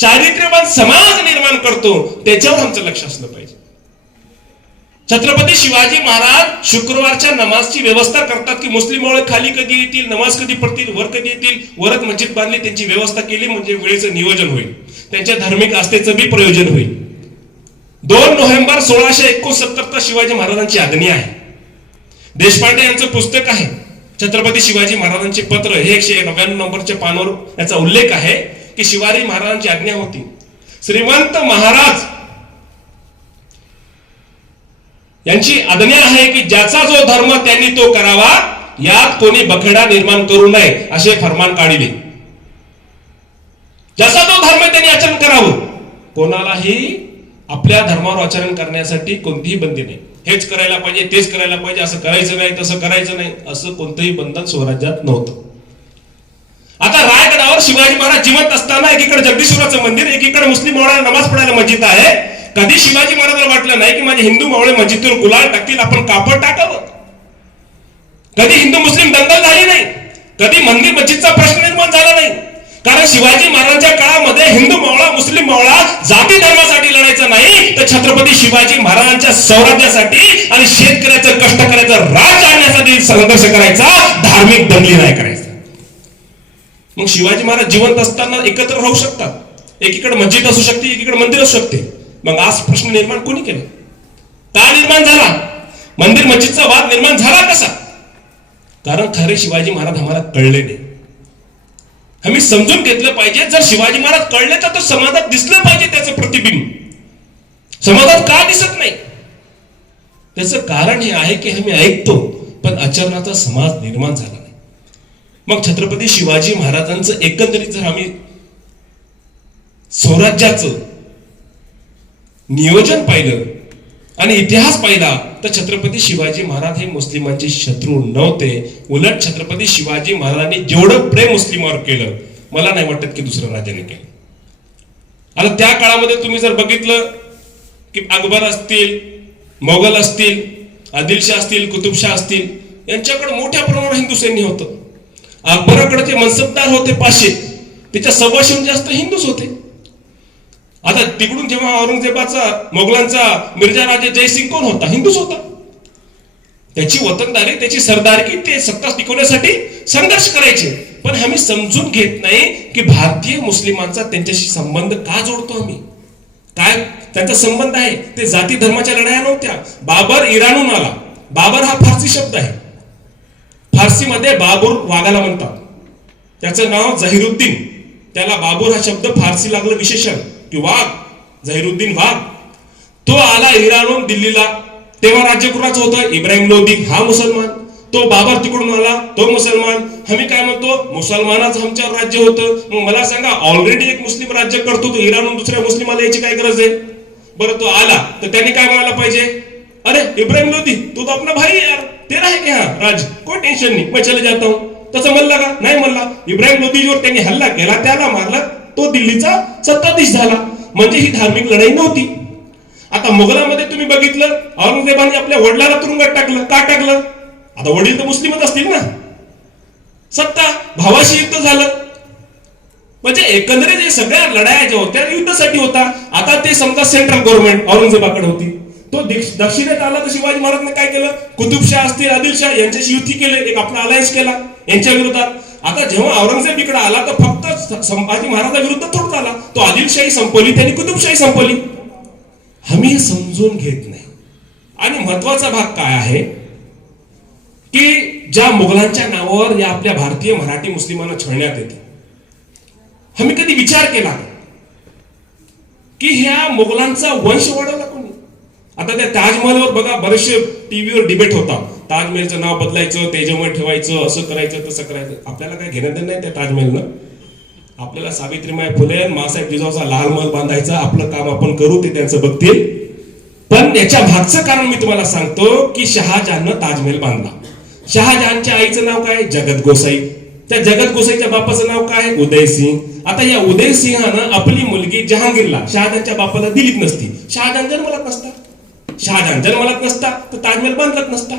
चारित्र्यवान समाज निर्माण करतो, त्याच्यावर आमचं लक्ष असलं पाहिजे. छत्रपती शिवाजी महाराज शुक्रवारच्या नमाजची व्यवस्था करतात की मुस्लिम मुळे खाली कधी येतील, नमाज कधी पडतील, वर कधी येतील, वरच मस्जिद बांधली, त्यांची व्यवस्था केली म्हणजे वेळेचं नियोजन होईल, त्यांच्या धार्मिक आस्थेचं बी प्रयोजन होईल. 2 नोव्हेंबर 1669 शिवाजी महाराजांची आज्ञा आहे. देशपांडे यांचं पुस्तक आहे छत्रपती शिवाजी महाराजांचे पत्र, हे 199 नंबरच्या पानावर याचा उल्लेख आहे की शिवाजी महाराजांची आज्ञा होती. श्रीमंत महाराज यांची आज्ञा आहे की ज्याचा जो धर्म त्यांनी तो करावा, यात कोणी बखेडा निर्माण करू नये असे फरमान काढले. ज्याचा जो धर्म त्यांनी आचरण करावं, कोणालाही आपल्या धर्मावर आचरण करण्यासाठी कोणतीही बंदी नाही. हेच करायला पाहिजे, तेच करायला पाहिजे, असं करायचं नाही, तसं करायचं नाही, असं कोणतंही बंधन स्वराज्यात नव्हतं. आता रायगडावर शिवाजी महाराज जिवंत असताना एकीकडे जगदीश्वराचं मंदिर, एकीकडे मुस्लिम मावळ्यांना नमाज पडायला मस्जिद आहे. कधी शिवाजी महाराजांना वाटलं नाही की माझे हिंदू मावळे मस्जिदवर गुलाल टाकतील, आपण कापड टाकावं? कधी हिंदू मुस्लिम दंगल झाली नाही, कधी मंदिर मस्जिदचा प्रश्न निर्माण झाला नाही. कारण शिवाजी महाराजांच्या काळामध्ये हिंदू मावळा मुस्लिम मावळा जाती धर्मासाठी लढायचा नाही, तर छत्रपती शिवाजी महाराजांच्या स्वराज्यासाठी आणि शेतकऱ्याचं कष्ट करायचं राज आणण्यासाठी संघर्ष करायचा, धार्मिक दंगली नाही करायचा. मग शिवाजी महाराज जिवंत असताना एकत्र राहू शकतात, एकीकडे मस्जिद असू शकते, एकीकडे मंदिर असू शकते. मग आज प्रश्न निर्माण कोणी केला, का निर्माण झाला, मंदिर मस्जिदचा वाद निर्माण झाला कसा? कारण खरे शिवाजी महाराज आम्हाला कळले नाही. आम्ही समजून घेतलं पाहिजे. जर शिवाजी महाराज कळले तर तो समाजात दिसलं पाहिजे, त्याचं प्रतिबिंब समाजात का दिसत नाही? त्याचं कारण हे आहे की आम्ही ऐकतो पण आचरणाचा समाज निर्माण झाला नाही. मग छत्रपती शिवाजी महाराजांचं एकंदरीत जर आम्ही स्वराज्याचं नियोजन पाहिलं आणि इतिहास पाहिला तर छत्रपती शिवाजी महाराज हे मुस्लिमांचे शत्रू नव्हते. उलट छत्रपती शिवाजी महाराजांनी जेवढं प्रेम मुस्लिमावर केलं, मला नाही वाटत की दुसऱ्या राज्याने केलं. आता त्या काळामध्ये तुम्ही जर बघितलं की अकबर असतील, मोगल असतील, आदिलशाह असतील, कुतुबशाह असतील, यांच्याकडे मोठ्या प्रमाणात हिंदू सैन्य होतं. अकबराकडे ते मनसबदार होते 500, त्याच्या 125 जास्त हिंदूच होते. आता तिकडून जेव्हा औरंगजेबाचा मोगलांचा मिर्झा राजा जयसिंग कोण होता, हिंदूच होता. त्याची वतनदारी, त्याची सरदारकी, ते सत्ता टिकवण्यासाठी संघर्ष करायचे. पण आम्ही समजून घेत नाही की भारतीय मुस्लिमांचा त्यांच्याशी संबंध का जोडतो आम्ही, काय त्यांचा संबंध आहे. ते जाती धर्माच्या लढाया नव्हत्या. बाबर इराणहून आला. बाबर हा फारसी शब्द आहे, फारसीमध्ये बाबूर वाघाला म्हणतात. त्याचं नाव जहिरुद्दीन, त्याला बाबूर हा शब्द फारसी लागलं विशेषण की वाघ, जहिरुद्दीन वाघ. तो आला इराणहून दिल्लीला, तेव्हा राज्य कुणाचं होतं, इब्राहिम लोदी हा मुसलमान. तो बाबर तिकडून आला, तो मुसलमान. आम्ही काय म्हणतो, मुसलमानाचं आमच्यावर राज्य होतं. मग मला सांगा, ऑलरेडी एक मुस्लिम राज्य करतो तो इराणहून दुसऱ्या मुस्लिमाला याची काय गरज आहे? बरं, तो आला तर त्याने काय म्हणायला पाहिजे, अरे इब्राहिम लोदी तू तो अपना भाई यार, तेरा है क्या राज, कोई टेंशन नहीं, मैं चले जाता हूं. तसं म्हणला का? नाही म्हणला. इब्राहिम लोदीवर त्यांनी हल्ला केला, त्याला मारला, तो दिल्लीचा सत्ताधीश झाला. म्हणजे ही धार्मिक लढाई नव्हती. आता मुघलांमध्ये तुम्ही बघितलं, औरंगजेबाने आपल्या वडिलाला तुरुंगात टाकलं. का टाकलं? आता वडील तर मुस्लिमच असतील ना. सत्ता भावाशी युद्ध झालं. म्हणजे एकंदरीत हे सगळ्या लढाया ज्या होत्या युद्धासाठी होता. आता ते समजा सेंट्रल गव्हर्नमेंट औरंगजेबाकडे होती. तो दक्षिणेत आला तर शिवाजी महाराजांनी काय केलं, कुतुबशाह असतील, आदिलशाह यांच्याशी युती केले, एक आपला अलायन्स केला यांच्या विरोधात. आता जेव्हा औरंगजेब इकडे आला तर फक्त संभाजी महाराजांविरुद्ध थोडंच आला. तो आदिलशाही संपवली, त्यांनी कुतुबशाही संपवली. आम्ही हे समजून घेत नाही. आणि महत्वाचा भाग काय आहे की ज्या मुघलांच्या नावावर या आपल्या भारतीय मराठी मुस्लिमांना छळण्यात येते, आम्ही कधी विचार केला की ह्या मुघलांचा वंश वाढवला कोणी? आता त्या ताजमहलवर बघा, बरेचसे टीव्हीवर डिबेट होता, ताजमहलचं नाव बदलायचं, तेजोमय ठेवायचं, असं करायचं, तसं करायचं. आपल्याला काय घेणं देणं नाही त्या ताजमहलनं. आपल्याला सावित्रीबाई फुले, मासाहेब जिजाऊचा लाल महल बांधायचा, आपलं काम आपण करू, ते त्यांचं बघतील. पण याच्या मागचं कारण मी तुम्हाला सांगतो की शहाजहाननं ताजमहल बांधला. शहाजहानच्या आईचं नाव काय? जगत गोसाई. त्या जगत गोसाईच्या बापाचं नाव काय? उदयसिंग. आता या उदयसिंहानं आपली मुलगी जहांगीरला शहाजहानच्या बापाला दिलीच नसती. शहाजहान जन्मलाच नसता. शहाजहान जन्मलाच नसता तर ताजमहल बांधलाच नसता.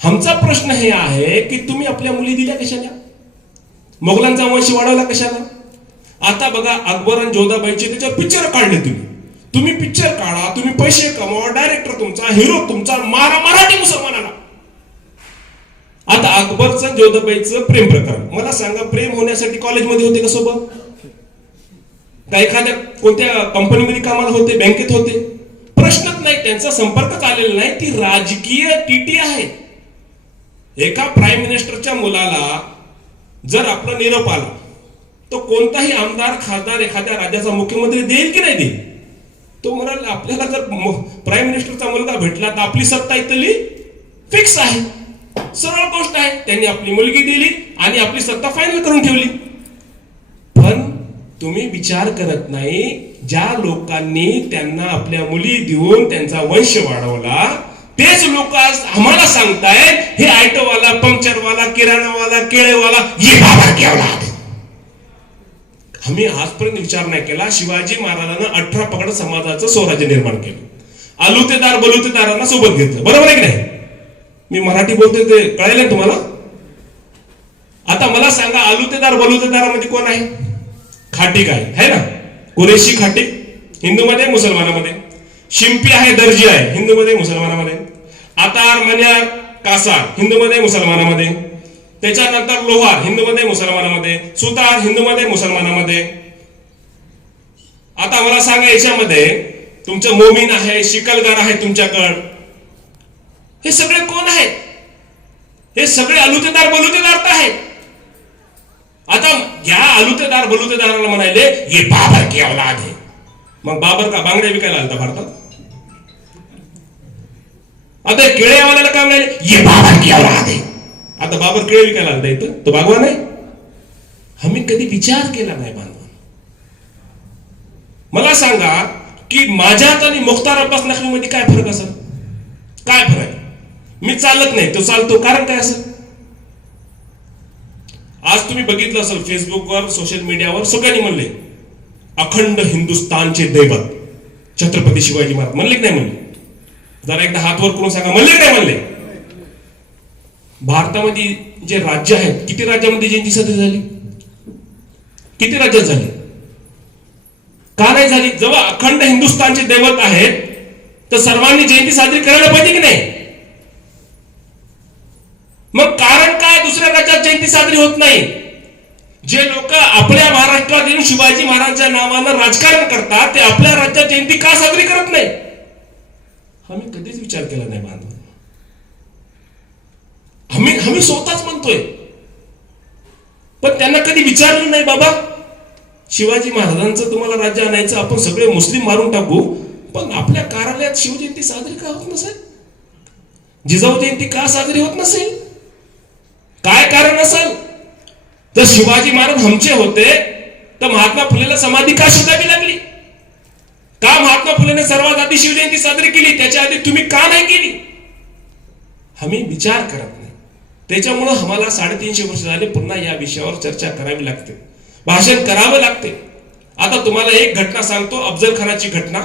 आमचा प्रश्न हे आहे की तुम्ही आपल्या मुली दिल्या कशाला? मोगलांचा वंश वाढवला कशाला? आता बघा अकबर आणि जोधाबाईचे त्याच्यावर पिक्चर काढले तुम्ही पिक्चर काढा, तुम्ही पैसे कमवा, डायरेक्टर तुमचा, हिरो तुमचा, मारा मराठी मुसलमानाला. आता अकबरचं जोधाबाईचं प्रेम प्रकरण, मला सांगा प्रेम होण्यासाठी कॉलेजमध्ये होते का सोबत? का एखाद्या कोणत्या कंपनीमध्ये कामाला होते, बँकेत होते? प्रश्नच नाही, त्यांचा संपर्कच आलेला नाही. ती राजकीय टीटी आहे. एका प्राईम मिनिस्टरच्या मुलाला जर आपला निरोप आला, तो कोणताही आमदार खासदार एखाद्या राज्याचा मुख्यमंत्री देईल की नाही देईल? तो म्हणाल आपल्याला जर प्राईम मिनिस्टरचा मुलगा भेटला तर आपली सत्ता इथली फिक्स आहे. सरळ गोष्ट आहे. त्यांनी आपली मुलगी दिली आणि आपली सत्ता फायनल करून ठेवली. पण तुम्ही विचार करत नाही, ज्या लोकांनी त्यांना आपल्या मुली देऊन त्यांचा वंश वाढवला, तेच लोक आज आम्हाला सांगतायत हे ऑटोवाला, पंक्चरवाला, किराणावाला, केळेवाला ये बाबा केवढा. आम्ही आजपर्यंत विचार नाही केला, शिवाजी महाराजांना 18 पगड समाजाचं स्वराज्य निर्माण केलं. आलुतेदार बलुतेदारांना सोबत घेतलं. बरोबर आहे की नाही? मी मराठी बोलतोय ते कळायला तुम्हाला? आता मला सांगा, आलुतेदार बलुतेदारामध्ये कोण आहे? खाटीक आहे ना? कुरेशी खाटीक हिंदूमध्ये, मुसलमानामध्ये. शिंपी आहे, दर्जी आहे, हिंदूमध्ये, मुसलमानामध्ये. आतार, मण्यार, कासार हिंदूमध्ये, मुसलमानामध्ये. त्याच्यानंतर लोहार हिंदूमध्ये, मुसलमानामध्ये. सुतार हिंदूमध्ये, मुसलमानामध्ये. आता मला सांगा, याच्यामध्ये तुमचं मोमीन आहे, शिकलगार आहे तुमच्याकडं. हे सगळे कोण आहेत? हे सगळे आलुतेदार बलुतेदार तर आहेत. आता या आलुतेदार बलुतेदाराला म्हणाले ये बाबर की औलाद है. मग बाबर का बांगड्या विकायला आलता भारतात? आता केळेवाल्याला काय म्हणाले? ये बाबर की औलाद है. आता बाबर केळे विकायला आलता इथं, तो भगवान आहे? आम्ही कधी विचार केला नाही बांधवान. मला सांगा की माझ्यात आणि मुख्तार अब्बास नकवी मध्ये काय फरक असेल? काय फरक? मी चालत नाही, तो चालतो. कारण काय असेल? आज तुम्ही बघितलं असेल फेसबुकवर, सोशल मीडियावर सगळ्यांनी म्हणले अखंड हिंदुस्थानचे दैवत छत्रपती शिवाजी महाराज. म्हणले की नाही म्हणले? जरा एकदा हात वर करून सांगा, म्हणले काय म्हणले? भारतामध्ये जे राज्य आहेत, किती राज्यामध्ये जयंती साजरी झाली? किती राज्यात झाली? का नाही झाली? जेव्हा अखंड हिंदुस्थानचे दैवत आहेत तर सर्वांनी जयंती साजरी करायला पाहिजे की नाही? मग कारण काय दुसऱ्या राज्यात जयंती साजरी होत नाही? जे लोक आपल्या महाराष्ट्रात येऊन शिवाजी महाराजांच्या नावानं राजकारण करतात ते आपल्या राज्यात जयंती का साजरी करत नाही? आम्ही कधीच विचार केला नाही बांधव. आम्ही स्वतःच म्हणतोय, पण त्यांना कधी विचारलं नाही बाबा शिवाजी महाराजांचं तुम्हाला राज्य आणायचं, आपण सगळे मुस्लिम मारून टाकू, पण आपल्या कार्यालयात शिवजयंती साजरी का होत नसेल? जिजाऊ जयंती का साजरी होत नसेल? काय कारण असेल? जर शिवाजी महाराज हमचे होते तर महात्मा फुलेला समाधी का शोधावी लागली? का महात्मा फुलेने सर्वात आधी शिवजयंती साजरी केली? त्याच्या आधी तुम्ही का नाही केली? आम्ही विचार करत नाही. त्याच्यामुळे आम्हाला 350 वर्ष झाले पुन्हा या विषयावर चर्चा करावी लागते, भाषण करावं लागते. आता तुम्हाला एक घटना सांगतो, अफजल खानाची घटना,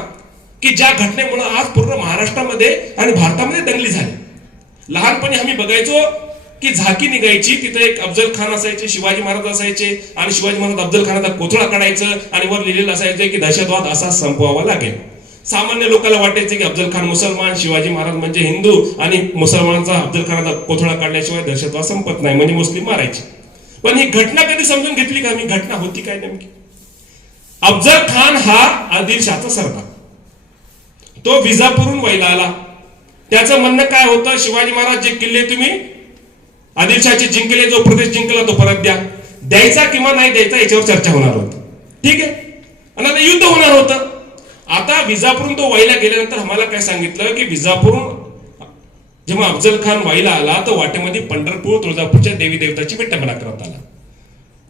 की ज्या घटनेमुळे आज पूर्ण महाराष्ट्रामध्ये आणि भारतामध्ये दंगली झाली. लहानपणी आम्ही बघायचो की झाकी निघायची, तिथे एक अफजल खान असायचे, शिवाजी महाराज असायचे आणि शिवाजी महाराज अफजल खानाचा कोथळा काढायचं आणि वर लिहिलेलं असायचं की दहशतवाद असा संपवावा लागेल. सामान्य लोकांना वाटायचं की अफजल खान मुसलमान, शिवाजी महाराज म्हणजे हिंदू आणि मुसलमानांचा अफजल खानाचा कोथळा काढल्याशिवाय दहशतवाद संपत नाही, म्हणजे मुस्लिम मारायचे. पण ही घटना कधी समजून घेतली का? मी घटना होती काय नेमकी? अफजल खान हा आदिलशाहचा सरदार, तो विजापूरहून वैला आला. त्याचं म्हणणं काय होतं? शिवाजी महाराज जे किल्ले तुम्ही आदिलशाहचे जिंकले, जो प्रदेश जिंकला तो परत द्या. द्यायचा किंवा नाही द्यायचा याच्यावर चर्चा होणार होती. ठीक आहे, आणि आता युद्ध होणार होतं. आता विजापूरहून तो वाईला गेल्यानंतर आम्हाला काय सांगितलं की विजापूरहून जेव्हा अफजल खान वाईला आला तर वाटेमध्ये पंढरपूर, तुळजापूरच्या देवी देवताची विठ्ठलपणा करत आला.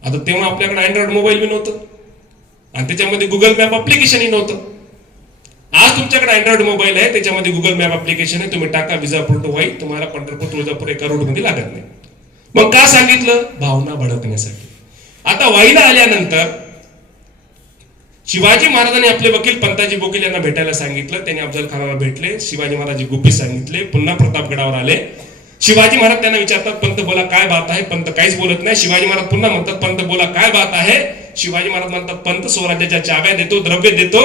आता तेव्हा आपल्याकडे अँड्रॉइड मोबाईल बी नव्हतं आणि त्याच्यामध्ये गुगल मॅप ऍप्लिकेशनही नव्हतं. आज तुमच्याकडे अँड्रॉइड मोबाईल आहे, त्याच्यामध्ये गुगल मॅप ऍप्लिकेशन आहे, तुम्ही टाका विजापूर टू वाई, तुम्हाला पंढरपूर तुळजापूर एका रोड मध्ये लागत नाही. मग का सांगितलं? भावना भडकण्यासाठी. आता वाईला आल्यानंतर शिवाजी महाराजांनी आपले वकील पंताजी बोकील यांना भेटायला सांगितलं. त्यांनी अफजल खानाला भेटले, शिवाजी महाराज गुपित सांगितले, पुन्हा प्रतापगडावर आले. शिवाजी महाराज त्यांना विचारतात, पंत बोला काय बात आहे. पंत काहीच बोलत नाही. शिवाजी महाराज पुन्हा म्हणतात, पंत बोला काय बात आहे. शिवाजी महाराज म्हणतात, पंत स्वराज्याच्या चाव्या देतो, द्रव्य देतो.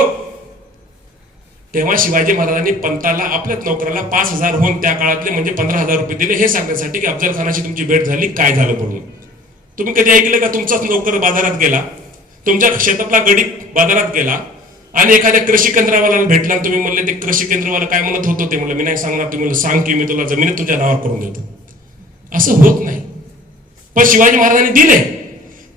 तेव्हा शिवाजी महाराजांनी पंताला, आपल्याच नोकराला 5,000 होऊन त्या काळातले म्हणजे 15,000 रुपये दिले, हे सांगण्यासाठी की अफजल खानाशी तुमची भेट झाली, काय झालं म्हणून. तुम्ही कधी ऐकलं का तुमचाच नोकर बाजारात गेला, तुमच्या क्षेत्रातला गडी बाजारात गेला आणि एखाद्या कृषी केंद्रवाल्याला भेटला, तुम्ही म्हणले ते कृषी केंद्रवाला काय म्हणत होतो ते म्हणलं मी नाही सांगणार, तुम्ही सांग की मी तुला जमीन तुझ्या नावावर करून देतो. असं होत नाही. पण शिवाजी महाराजांनी दिले.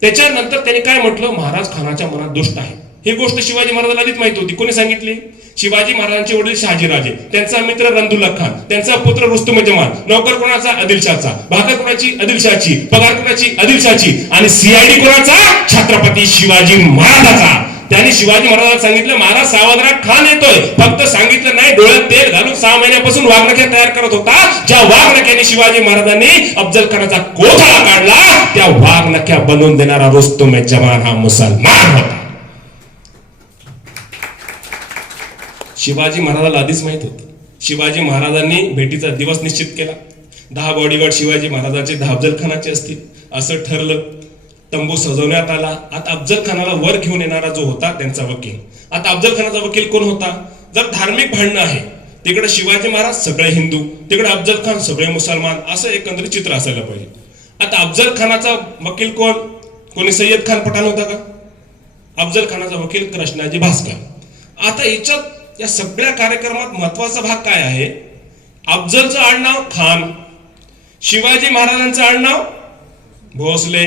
त्याच्यानंतर त्यांनी काय म्हटलं, महाराज खानाच्या मनात दुष्ट आहे. ही गोष्ट शिवाजी महाराजांना आधीच माहिती होती. कोणी सांगितली? शिवाजी महाराजांचे वडील शहाजीराजे, त्यांचा मित्र रंदुल्ला खान, त्यांचा पुत्र रुस्तुम जमान, नोकर कोणाचा? आदिलशाहचा, भाकर कोणाची? आदिलशाहची, पगार कोणाची? आदिलशाहची, आणि सीआयडी कोणाचा? छत्रपती शिवाजी महाराजाचा. त्यांनी शिवाजी महाराजांना सांगितलं, महाराज सावधराज खान येतोय. फक्त सांगितलं नाही, डोळ्यात तेल घालून 6 महिन्यापासून वाघनख्या तयार करत होता. ज्या वाघनख्याने शिवाजी महाराजांनी अफजल खानाचा कोथळा काढला, त्या वाघनख्या बनवून देणारा रुस्तुम जमान हा मुसलमान होता. शिवाजी महाराजाला आधीच माहित होतं. शिवाजी महाराजांनी भेटीचा दिवस निश्चित केला. 10 बॉडीगार्ड शिवाजी महाराजांचे, 10 अफजल खानाचे असतील असं ठरलं. तंबू सजवण्यात आला. आता अफजल खानाला वर घेऊन येणारा जो होता त्यांचा वकील. आता अफजल खानाचा वकील कोण होता? जर धार्मिक भांडणं आहे, तिकडे शिवाजी महाराज सगळे हिंदू, तिकडे अफजल खान सगळे मुसलमान, असं एकंदरीत चित्र असायला पाहिजे. आता अफजल खानाचा वकील कोण? कोणी सय्यद खान पठाण होता का? अफजल खानाचा वकील कृष्णाजी भास्कर. आता याच्यात या सगळ्या कार्यक्रमात महत्वाचा भाग काय आहे? अफजलचं आडनाव खान, शिवाजी महाराजांचं आडनाव भोसले.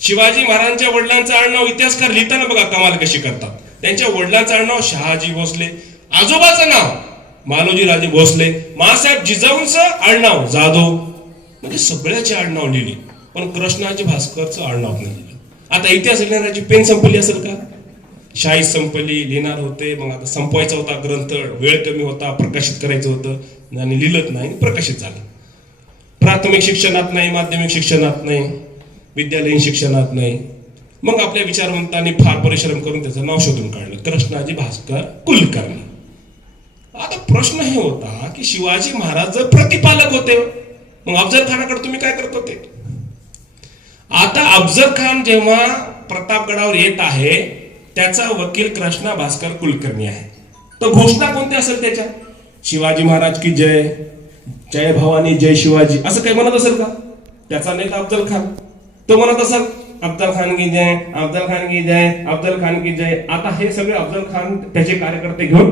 शिवाजी महाराजांच्या वडिलांचं आडनाव इतिहासकार लिहिताना बघा कमाल कशी करतात. त्यांच्या वडिलांचं आडनाव शहाजी भोसले, आजोबाचं नाव मालोजी राजे भोसले, मासाहेब जिजाऊंचं आडनाव जाधव. म्हणजे सगळ्याचे आडनाव लिहिली, पण कृष्णाजी भास्करचं आडनाव नाही लिहिलं. आता इतिहास लिहिणाऱ्याची पेन संपली असेल का? शाही संपली, लिहिणार होते, मग आता संपवायचा होता ग्रंथ, वेळ कमी होता, प्रकाशित करायचं होतं आणि लिहिलंच नाही, प्रकाशित झालं. प्राथमिक शिक्षणात नाही, माध्यमिक शिक्षणात नाही, विद्यालयीन शिक्षणात नाही. मग आपल्या विचारवंतांनी फार परिश्रम करून त्याचं नाव शोधून काढलं, कृष्णाजी भास्कर कुलकर्णी. आता प्रश्न हे होता की शिवाजी महाराज जर प्रतिपालक होते, मग अफजल खानाकडे तुम्ही काय करत होते? आता अफजल खान जेव्हा प्रतापगडावर येत आहे, त्याचा वकील कृष्णा भास्कर कुलकर्णी आहे. तर घोषणा कोणती असेल त्याच्या? शिवाजी महाराज की जय, जय भवानी जय शिवाजी, असं काही म्हणत असेल का? त्याचा नेता अफजल खान, तो म्हणत असेल अफजल खान की जय, अफजल खान की जय, अफजल खान की जय. आता हे सगळे अफजल खान त्याचे कार्यकर्ते घेऊन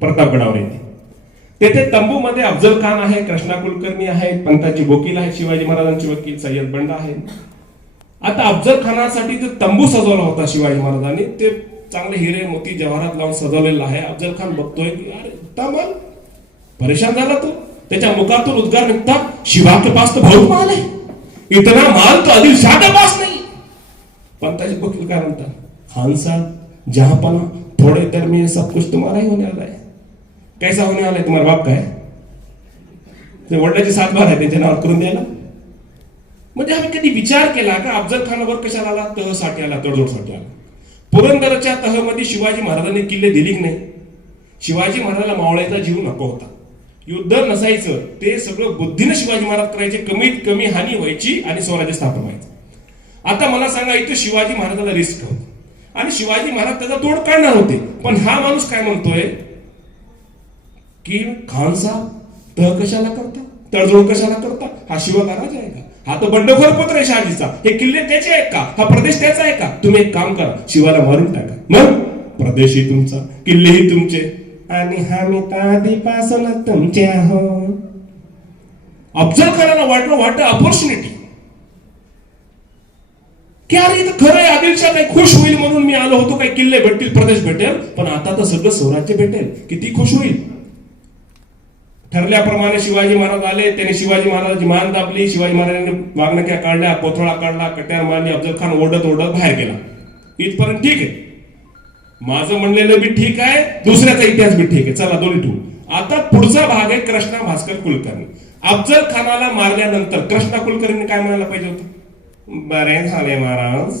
प्रतापगडावर येते. तेथे तंबू मध्ये अफजल खान आहे, कृष्णा कुलकर्णी आहे, पंताची वकील आहे, शिवाजी महाराजांचे वकील सय्यद बंडा आहे. आता अफजल खानासाठी जो तंबू सजवला होता शिवाजी महाराजांनी, ते चांगले हिरे मोती जवाहरात लावून सजवलेलं आहे. अफजल खान बघतोय की अरे तमाल, परेशान झाला तो. त्याच्या मुखातून उद्गार निघतात, शिवा के पास तो बहुत माल है, इतना माल तो आदिल शाह के पास नहीं. पंताजी वकील काय म्हणतात, खान साहब जहां पना थोड़े देर में सब कुछ तुम्हारा ही होने वाला है. कैसा होने वाला है? तुम्हारा बाप काय ते वडिलांची 7 बार आहे त्यांच्या नावावर करून द्यायला. म्हणजे आम्ही कधी विचार केला का अफजल खानावर कशाला आला? तहसाठी आला, तडजोडसाठी आला. पुरंदरच्या तहमध्ये शिवाजी महाराजांनी किल्ले दिली की नाही? शिवाजी महाराजांना मावळ्याचा जीव नको होता, युद्ध नसायचं, ते सगळं बुद्धीने शिवाजी महाराज करायचे, कमीत कमी हानी व्हायची आणि स्वराज्य स्थापन व्हायचं. आता मला सांगा, इथं शिवाजी महाराजाला रिस्क होती आणि शिवाजी महाराज त्याचा तोड काढणार होते, पण हा माणूस काय म्हणतोय की खान साहेब तह कशाला करता, तडजोड कशाला करता? हा शिवा का राजा आहे का? हा तर बंडखोर पुत्र आहे शहाजीचा. हे किल्ले त्याचे आहेत का? हा प्रदेश त्याचा आहे का? तुम्ही एक काम करा, शिवाला मारून टाका, मग प्रदेशही तुमचा, किल्लेही तुमचे, आणि आम्ही आधीपासून तुमचे आहोत. अफजल खानाला वाटत ऑपॉर्च्युनिटी की अरे इथं खरं आहे, आदिलशाह काही खुश होईल म्हणून मी आलो होतो, काही किल्ले भेटतील, प्रदेश भेटेल, पण आता तर सगळं स्वराज्य भेटेल, किती खुश होईल. ठरल्याप्रमाणे शिवाजी महाराज आले, त्यांनी शिवाजी महाराजांची मान दाबली, शिवाजी महाराजांनी वाघनख्या काढल्या, कोथळा काढला, कट्यार मारली, अफजल खान ओढत बाहेर गेला. इथपर्यंत ठीक आहे, माझं म्हणलेलं बी ठीक आहे, दुसऱ्याचा इतिहास बी ठीक आहे, चला दोन्ही ठेवू. आता पुढचा भाग आहे कृष्णा भास्कर कुलकर्णी. अफजल खानाला मारल्यानंतर कृष्णा कुलकर्णी काय म्हणायला पाहिजे होतं? बरे झाले महाराज,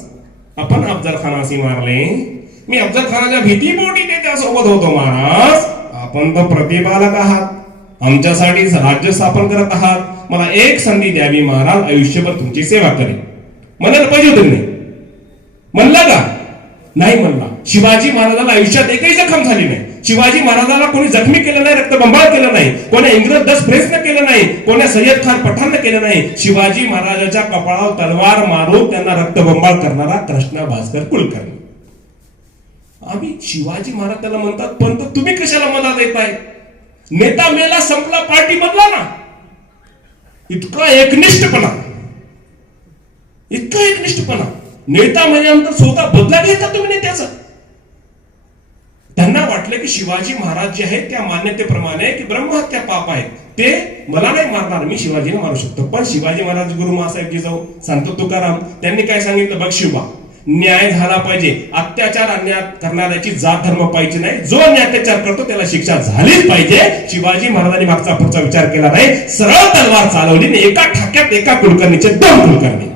आपण अफजल खानाशी मारले, मी अफजल खानाच्या भीतीपोटी त्याच्यासोबत होतो महाराज. आपण तर प्रतिपालक आहात, आमच्यासाठी राज्य स्थापन करत आहात, मला एक संधी द्यावी महाराज, आयुष्यभर तुमची सेवा करेन. म्हणायला पाहिजे होतं नाही, म्हणला का नाही? म्हणला. शिवाजी महाराजाला आयुष्यात एकही जखम झाली नाही. शिवाजी महाराजाला कोणी जखमी केलं नाही, रक्तबंबाळ केलं नाही, कोणी इंग्रज दस प्रयत्न केलं नाही, कोणी सय्यद खान पठाण केलं नाही. शिवाजी महाराजाच्या कपाळावर तलवार मारून त्यांना रक्तबंबाळ करणारा कृष्णा भास्कर कुलकर्णी. आम्ही शिवाजी महाराज त्याला म्हणतात, पण तुम्ही कशाला मदत देताय? नेता मेला, संपला, पार्टी बदला ना. इतका एकनिष्ठपणा, इतका एकनिष्ठपणा. नेता म्हणजे स्वतः बदला घेता तुम्ही नेत्याचा. त्यांना वाटलं की शिवाजी महाराज जे आहेत त्या मान्यतेप्रमाणे की ब्रह्महत्या पाप आहे, ते मला नाही मारणार, मी शिवाजीने मारू शकतो. पण शिवाजी महाराज गुरु महासाहेब जी जाऊ संत तुकाराम त्यांनी काय सांगितलं? बघ शिवा, न्याय झाला पाहिजे. अत्याचार अन्याय करणाऱ्याची जात धर्म पाहिजे नाही. जो अत्याचार करतो त्याला शिक्षा झालीच पाहिजे. शिवाजी महाराजांनी मागचा पुढचा विचार केला नाही, सरळ तलवार चालवली आणि एका ठाक्यात एका कुलकर्णीचे 2 कुलकर्णी.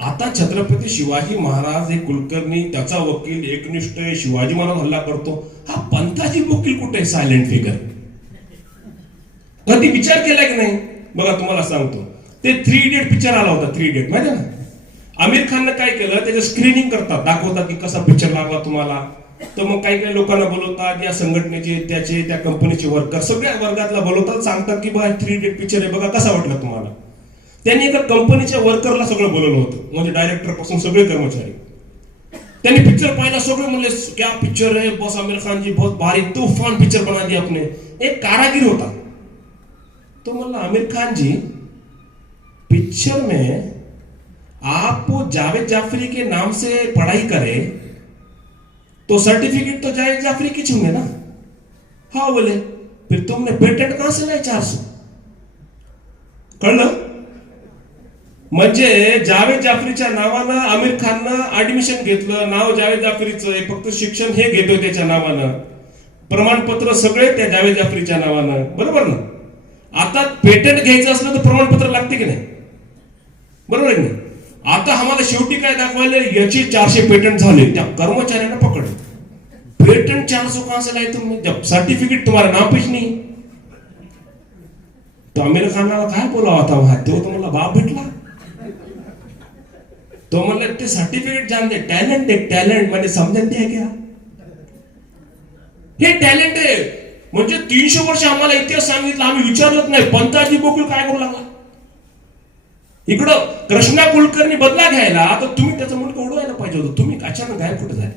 आता छत्रपती शिवाजी महाराज हे कुलकर्णी, त्याचा वकील एकनिष्ठ, शिवाजी महाराज हल्ला करतो. हा पंथाजी वकील कुठे? Silent figure. कधी विचार केला की नाही? बघा तुम्हाला सांगतो, ते 3 इडियट पिक्चर आला होता. 3 इडियट माहिती ना? आमिर खाननं काय केलं, त्याचं स्क्रीनिंग करतात, दाखवतात की कसा पिक्चर लागला तुम्हाला. तर मग काही काही लोकांना बोलवतात, या संघटनेचे, त्याचे, त्या कंपनीचे वर्कर, सगळ्या वर्गातला बोलवतात, सांगतात की बघा 3 इडियट पिक्चर आहे, बघा कसा वाटला तुम्हाला. त्यांनी एका कंपनीच्या वर्करला सगळं बोलवलं होतं, म्हणजे डायरेक्टर पासून सगळे कर्मचारी. त्यांनी पिक्चर पाहिला, सगळे म्हणले क्या पिक्चर है बॉस, आमिर खान जी बहुत भारी तूफान पिक्चर बना दिया आपने. एक कारागिर होता, तो बोला आमिर खान जी पिक्चर में आप जावेद जाफरी के नाम से पढ़ाई करें तो सर्टिफिकेट तो जावेद जाफरी की होंगे ना. हाँ बोले, फिर तुमने पेटेंट कहां से लाए 400? कळलं? म्हणजे जावेद जाफरीच्या नावानं आमिर खाननं ऍडमिशन घेतलं, नाव जावेद जाफरीचं आहे, फक्त शिक्षण हे घेतोय त्याच्या नावानं, प्रमाणपत्र सगळे त्या जावेद जाफरीच्या नावानं, बरोबर ना? आता पेटंट घ्यायचं असलं तर प्रमाणपत्र लागते की नाही? बरोबर आहे ना? आता आम्हाला शेवटी काय दाखवायला, याचे 400 पेटंट झाले, त्या कर्मचाऱ्यांना पकडलं. पेटंट 400 कहां से लाए तुमने, जब सर्टिफिकेट तुम्हारा नाम पे नहीं. तो आमिर खानला काय बोलावं आता वहां, तो तुम्हाला बाप भेटला. तो म्हणलं ते सर्टिफिकेट जान दे, टॅलेंट आहे, टॅलेंट म्हणजे समजून द्या क्या हे टॅलेंट आहे. म्हणजे 300 वर्ष आम्हाला इतिहास सांगितलं, आम्ही विचारलंच नाही पंताजी गोकुळ काय करू लागला. इकडं कृष्णा कुलकर्णी बदला घ्यायला, तर तुम्ही त्याचं मुलगा उडवायला पाहिजे होतं. तुम्ही अचानक गायब कुठे झाले?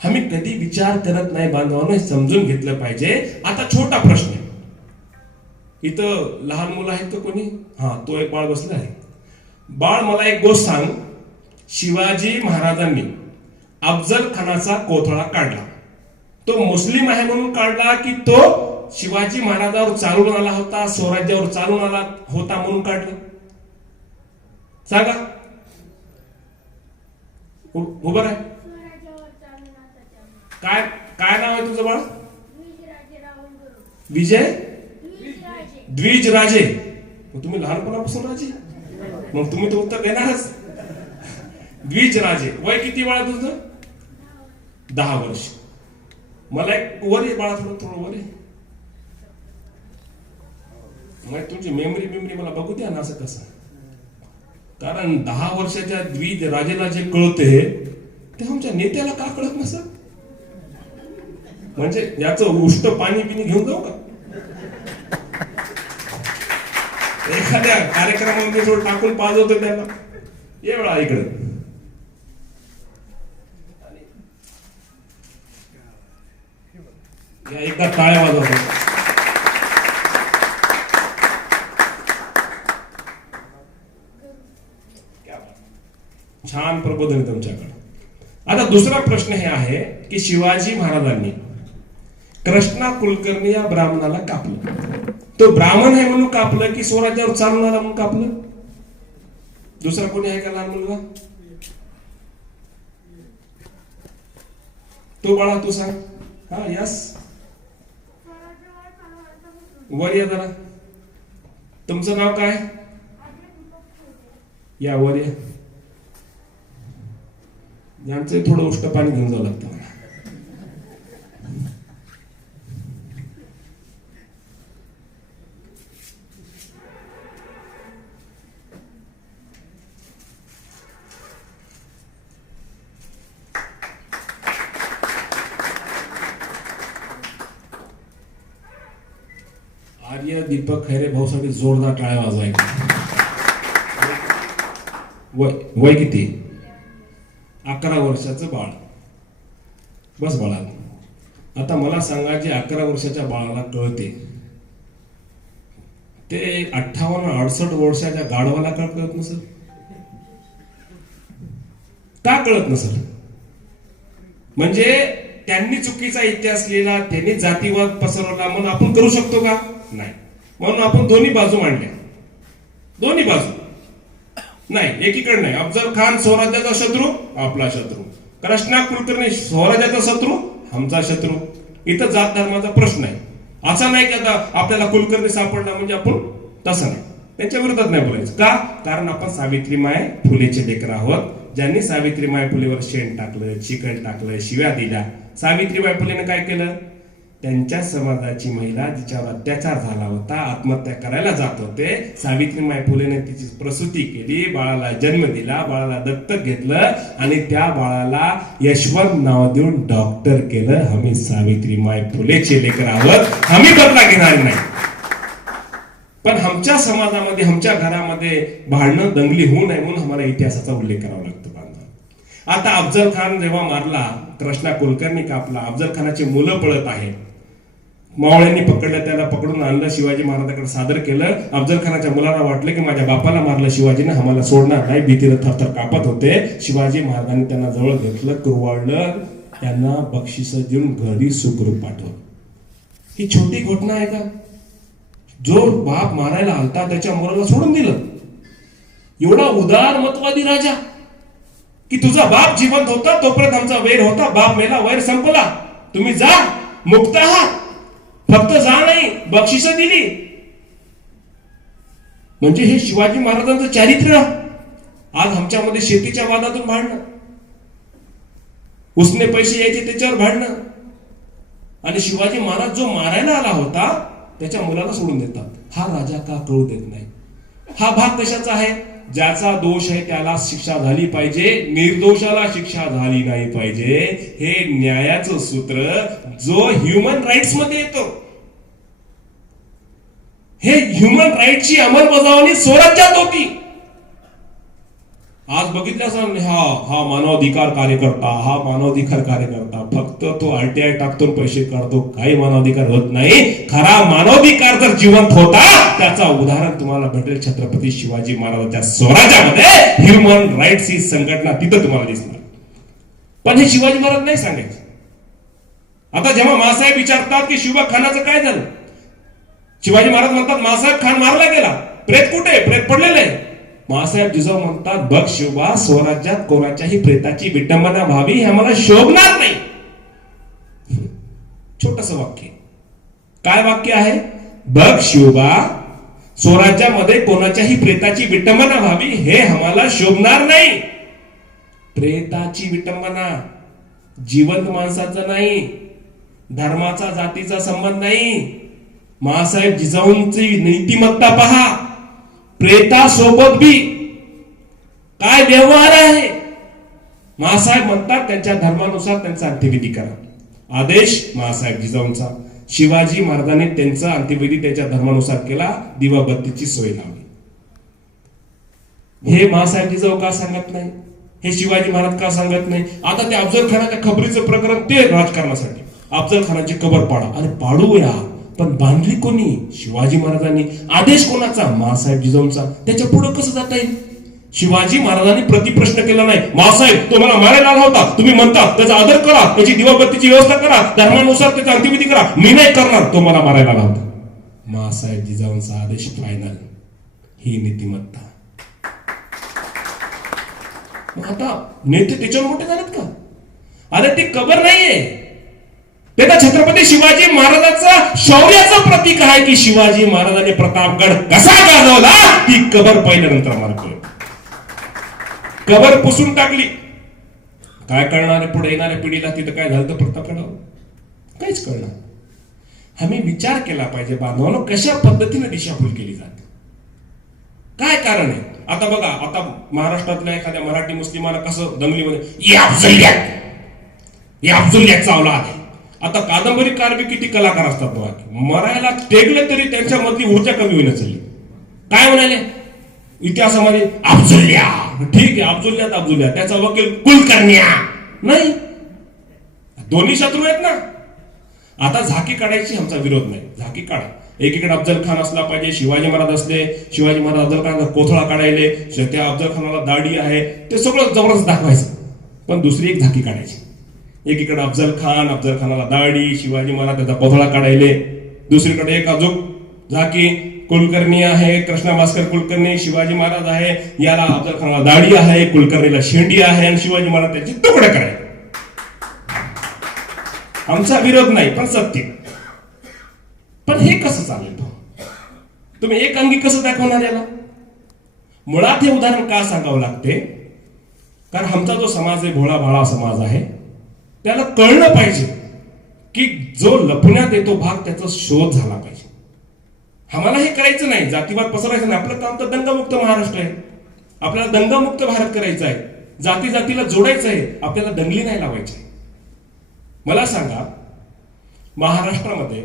आम्ही कधी विचार करत नाही बांधवांनो, समजून घेतलं पाहिजे. आता छोटा प्रश्न आहे, इथं लहान मुलं आहेत का कोणी? हा, तो एक बाळ बसला आहे. बाळ, मला एक गोष्ट सांग, शिवाजी महाराजांनी अफजल खानाचा कोथळा काढला, तो मुस्लिम आहे म्हणून काढला की तो शिवाजी महाराजावर चालून आला होता, स्वराज्यावर चालून आला होता म्हणून काढलं? सांगा. उभं आहे. काय काय नाव आहे तुझं बाळ? विजय द्विजराजे. तुम्ही लहानपणापासून राजे, मग तुम्ही तो उत्तर देणारच. द्विजराजे. वय किती बाळा तुझं? 10 वर्ष. मला एक वर आहे बाळा, थोडं वर आहे. मग तुमची मेमरी मला बघू द्या ना असं कसं. कारण 10 वर्षाच्या द्विजराजेला जे कळते ते आमच्या नेत्याला का कळत नसत? म्हणजे याचं उष्ट पाणी पिणी घेऊन जाऊ का? एखाद्या कार्यक्रमामध्ये थोडं टाकून पाजवतो त्याला. ये वेळा इकडे. या एकदा टाळ्या वाजवतो. छान प्रबोधन आहे तुमच्याकडे. आता दुसरा प्रश्न हे आहे की शिवाजी महाराजांनी कृष्णा कुलकर्णी या ब्राह्मणाला कापलं. तो ब्राह्मण आहे म्हणून कापलं की स्वराज्यावर चालून आला म्हणून कापलं? दुसरा कोणी आहे का लहान मुलगा? तो बाळा तू सांग. हा, यस, वर या जरा. तुमचं नाव काय? या वर या. यांचं थोडं उष्ट पाणी घेऊन जावं लागतं. आर्य दीपक खैरे भाऊसाठी जोरदार टाळ्या वाजवायला. वय किती? 11 वर्षाचं बाळ. बस बाळा, आता मला सांगा, जे 11 वर्षाच्या बाळाला कळते ते 58-68 वर्षाच्या गाढवाला का कळत नसेल? का कळत नसेल? म्हणजे त्यांनी चुकीचा इतिहास लिहिला, त्यांनी जातीवाद पसरवला म्हणून आपण करू शकतो का? नाही. म्हणून आपण दोन्ही बाजू मांडल्या. दोन्ही बाजू नाही, एकीकडे नाही. अफजल खान स्वराज्याचा शत्रू, आपला शत्रू. कृष्णा कुलकर्णी स्वराज्याचा शत्रू, आमचा शत्रू. इथं जात धर्माचा प्रश्न आहे. असं नाही की आता आपल्याला कुलकर्णी सापडला म्हणजे आपण, तसं नाही. त्यांच्या विरोधात नाही बोलायचं. का? कारण आपण सावित्रीमाय फुलेचे लेकर आहोत, ज्यांनी सावित्रीमाय फुलेवर शेण टाकलं, चिकन टाकलं, शिव्या दिल्या. सावित्रीबाई फुलेने काय केलं? त्यांच्या समाजाची महिला जिच्यावर अत्याचार झाला होता, आत्महत्या करायला जात होते, सावित्रीबाई फुलेने तिची प्रसूती केली, बाळाला जन्म दिला, बाळाला दत्तक घेतलं आणि त्या बाळाला यशवंत नाव देऊन डॉक्टर केलं. आम्ही सावित्रीबाई फुलेचे लेकर आहोत, आम्ही बदला घेणार नाही. पण आमच्या समाजामध्ये, आमच्या घरामध्ये भांडणं दंगली होऊ नये म्हणून आम्हाला इतिहासाचा उल्लेख करावा लागतो. आता अफजल खान जेव्हा मारला, कृष्णा कुलकर्णी कापला, अफजल खानाची मुलं पळत आहेत. मावळ्यांनी पकडलं, त्याला पकडून आणलं, शिवाजी महाराजांकडे सादर केलं. अफजल खानाच्या मुलाला वाटलं की माझ्या बापाला मारलं शिवाजीने, आम्हाला सोडणार नाही, भीतीनं थरथर कापत होते. शिवाजी महाराजांनी त्यांना जवळ घेतलं, कुरवाळलं, त्यांना बक्षिस देऊन घरी सुखरूप पाठवलं. ही छोटी घटना आहे का? जो बाप मारायला आलता त्याच्या मुलाला सोडून दिलं. एवढा उदार मतवादी राजा की तुझा बाप जिवंत होता तोपर्यंत आमचा वैर होता, बाप मेला, वैर संपला, तुम्ही जा, मुक्त आहात. फक्त जा नाही, बक्षिस दिली. म्हणजे हे शिवाजी महाराजांचं चारित्र्य. आज आमच्यामध्ये शेतीच्या वादातून भांडणं, उसने पैसे यायचे त्याच्यावर भांडणं, आणि शिवाजी महाराज जो मारायला आला होता त्याच्या मुलाला सोडून देतात. हा राजा का कळू देत नाही? हा भाग कशाचा आहे? ज्याचा दोष आहे त्याला शिक्षा झाली पाहिजे, निर्दोषाला शिक्षा झाली नाही पाहिजे. हे न्यायाचं सूत्र जो ह्युमन राईट्स मध्ये येतो. हे ह्युमन राईटची अंमलबजावणी स्वराज्यात होती. आज बघितलं हा मानवाधिकार कार्यकर्ता, हा मानवाधिकार कार्यकर्ता, फक्त तो आरटीआय टाकतो, पैसे काढतो, काही मानवाधिकार होत नाही. खरा मानवाधिकार जर जिवंत होता त्याचा उदाहरण तुम्हाला भेटेल छत्रपती शिवाजी महाराजांच्या स्वराज्यामध्ये. ह्युमन राईट्स ही संघटना तिथं तुम्हाला दिसणार. पण हे शिवाजी महाराज नाही सांगायचे. आता जेव्हा मासाहेब विचारतात की शिवबा खानाचं काय झालं, शिवाजी महाराज म्हणतात मासाहेब खान मारला गेला, प्रेत कुठे? प्रेत पडलेलं आहे. मासाहेब जिजाऊ म्हणतात बघ शिवबा, स्वराज्यात कोणाच्याही प्रेताची विटंबना व्हावी हे आम्हाला शोभणार नाही. छोटस वाक्य. काय वाक्य आहे? बघ शिवबा, स्वराज्यामध्ये कोणाच्याही प्रेताची विटंबना व्हावी हे आम्हाला शोभणार नाही. प्रेताची विटंबना, जिवंत माणसाचं नाही, धर्माचा जातीचा संबंध नाही. मासाहेब जिजाऊंची नीतिमत्ता पहा. प्रेतासोबत बी काय व्यवहार आहे? मासाहेब म्हणतात त्यांच्या धर्मानुसार त्यांचा अंत्यविधी करा. आदेश मासाहेब जिजाऊंचा. शिवाजी महाराजांनी त्यांचा अंत्यविधी त्यांच्या धर्मानुसार केला, दिवाबत्तीची सोय लावली. हे मासाहेब जिजाऊ का सांगत नाही? हे शिवाजी महाराज का सांगत नाही? आता ते अफजल खानाच्या खबरीचं प्रकरण, ते राजकारणासाठी अफजल खानाची कबर पाडा. अरे पाडूया, पण बांधली कोणी? शिवाजी महाराजांनी. आदेश कोणाचा? मासाहेब जिजाऊंचा. त्याच्या पुढे कसं जाता येईल? शिवाजी महाराजांनी प्रतिप्रश्न केला नाही. मासाहेब तो मला मारायला आला होता, तुम्ही म्हणता त्याचा आदर करा, त्याची दिवाबत्तीची व्यवस्था करा, धर्मानुसार त्याचा अंत्यविधी करा. मी नाही करणार, तो मला मारायला आला होता. मासाहेब जिजाऊंचा आदेश फायनल. ही नीतिमत्ता. आता नेते त्याच्यावर मोठे झालेत का? अरे ती कबर नाहीये, ते तर छत्रपती शिवाजी महाराजांचा शौर्याचं प्रतीक आहे की शिवाजी महाराजांनी प्रतापगड कसा गाजवला. ती कबर पहिल्यानंतर मारतोय. कबर पुसून टाकली. काय कळणार आहे पुढे येणाऱ्या पिढीला तिथं काय झालं तर प्रतापगडावर? काहीच कळणार. आम्ही विचार केला पाहिजे बांधवांनो, कशा पद्धतीने दिशाभूल केली जाते, काय कारण आहे. आता बघा, आता महाराष्ट्रातल्या एखाद्या मराठी मुस्लिमाला कसं दंगलीमध्ये या अफजुल्ल्यात चावला आहे. आता कादंबरीकार बी किती कलाकार असतात बघा, मरायला टेकले तरी त्यांच्यामधली ऊर्जा कमी होईना चालली. काय म्हणाले इतिहासामध्ये? अफजुल्ल्या. ठीक आहे, अफजुल्ल्या त्याचा वकील कुलकर्ण्या. नाही, दोन्ही शत्रू आहेत ना. आता झाकी काढायची आमचा विरोध नाही, झाकी काढा. एकीकडे अफजल खान असला पाहिजे, शिवाजी महाराज असले, शिवाजी महाराज अफजल खानचा कोथळा काढायले, त्या अफजल खानाला दाढी आहे, ते सगळं जबरदस्त दाखवायचं. पण दुसरी एक झाकी काढायची. एकीकडे अफजल खानाला दाढी, शिवाजी महाराज त्याचा कोथळा काढायले, दुसरीकडे एक अजून झाकी कुलकर्णी आहे, कृष्णा भास्कर कुलकर्णी, शिवाजी महाराज आहे, याला अफजल खानाला दाढी आहे, कुलकर्णीला शेंडी आहे, आणि शिवाजी महाराज त्यांचे तुकडे करायचे. आमचा विरोध नाही, पण सत्य. पण हे कसं चालेल? तुम्ही एक अंगी कसं दाखवणार याला? मुळात हे उदाहरण का सांगावं लागते? कारण आमचा जो समाज आहे, भोळा भाळा समाज आहे, त्याला कळलं पाहिजे की जो लपण्यात येतो भाग त्याचा शोध झाला पाहिजे. आम्हाला हे करायचं नाही, जातीवाद पसरायचं नाही. आपलं काम तर दंगमुक्त महाराष्ट्र आहे. आपल्याला दंगमुक्त भारत करायचा आहे, जाती जातीला जोडायचं आहे, आपल्याला दंगली नाही लावायची. मला सांगा, महाराष्ट्रामध्ये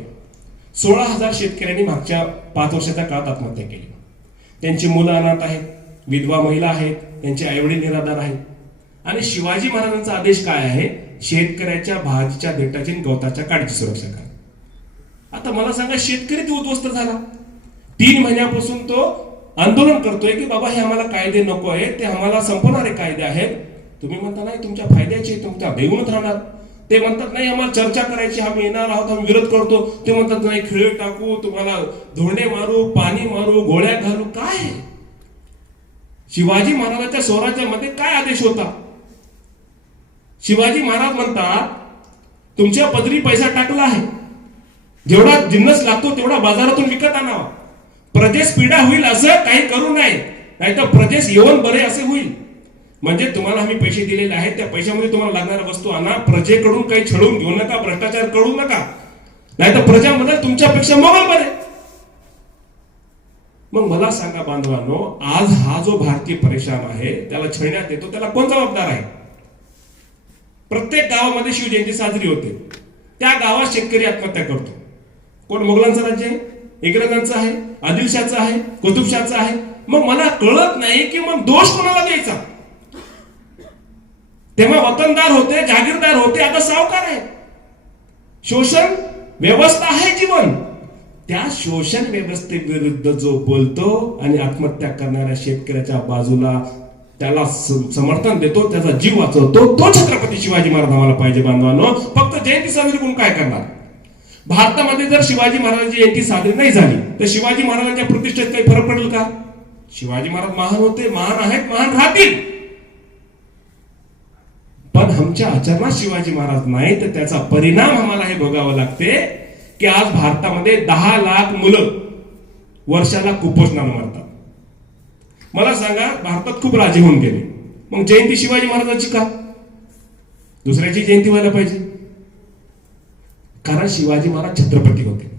16,000 शेतकऱ्यांनी मागच्या 5 वर्षाच्या काळात आत्महत्या केली. त्यांची मुलं अनाथ आहेत, विधवा महिला आहेत, त्यांचे आईवडील निराधार आहेत. आणि शिवाजी महाराजांचा आदेश काय आहे? शेतकऱ्याच्या भाजीच्या देठाची आणि गवताच्या काडीची सुरक्षा करा. आता मला सांगा, शेतकरी तो उद्ध्वस्त झाला. 3 महिन्यापासून तो आंदोलन करतोय की बाबा हे आम्हाला कायदे नको आहे, ते आम्हाला संपवणारे कायदे आहेत. तुम्ही म्हणता नाही तुमच्या फायद्याचे, तुमच्या देऊनच राहणार. ते म्हणतात नाही आम्हाला चर्चा करायची, आम्ही येणार आहोत, आम्ही विरोध करतो. ते म्हणतात नाही खिळे टाकू, तुम्हाला धोंडे मारू, पाणी मारू, गोळ्या घालू. काय शिवाजी महाराजांच्या स्वराज्यामध्ये काय आदेश होता? शिवाजी महाराज म्हणतात तुमच्या पदरी पैसा टाकला आहे, जेवढा जिन्नस लागतो तेवढा बाजारातून विकत आणावा. प्रजेस पीडा होईल असं काही करू नये, नाहीतर प्रजेस येऊन बरे असे होईल. म्हणजे तुम्हाला आम्ही पैसे दिलेले आहेत, त्या पैशामध्ये तुम्हाला लागणाऱ्या वस्तू आणा. प्रजेकडून काही छळून घेऊ नका, भ्रष्टाचार करू नका, नाहीतर प्रजामध्ये तुमच्यापेक्षा मोगल बरे. मग मला सांगा बांधवांनो, आज हा जो भारतीय परेशान आहे, त्याला छळण्यात येतो, त्याला कोण जबाबदार आहे? प्रत्येक गावामध्ये शिवजयंती साजरी होते, त्या गावात शेतकरी आत्महत्या करतो. कोण? मोगलांचं राज्य आहे, इंग्रजांचं आहे, आदिलशाचं आहे, कुतुबशाचं आहे. मग मला कळत नाही की मग दोष कोणाला द्यायचा? तेव्हा वतनदार होते, जागीरदार होते, आता सावकार आहे. शोषण व्यवस्था आहे जीवन. त्या शोषण व्यवस्थेविरुद्ध जो बोलतो आणि आत्महत्या करणाऱ्या शेतकऱ्याच्या बाजूला त्याला समर्थन देतो, त्याचा जीव वाचवतो, तो छत्रपती शिवाजी महाराज आम्हाला पाहिजे बांधवांनो. फक्त जयंती साजरी करून काय करणार? भारतामध्ये जर शिवाजी महाराजांची जयंती साजरी नाही झाली तर शिवाजी महाराजांच्या प्रतिष्ठेत काही फरक पडेल का? शिवाजी महाराज महान होते, महान आहेत, महान राहतील. पण आमच्या आचरणात शिवाजी महाराज नाही, तर त्याचा परिणाम आम्हाला हे भोगावं लागते की आज भारतामध्ये 10 लाख मुलं वर्षाला कुपोषणानं मरतात. मला सांगा, भारतात खूप राजे होऊन गेले, मग जयंती शिवाजी महाराजांची का? दुसऱ्याची जयंती व्हायला पाहिजे. कारण शिवाजी महाराज छत्रपती होते.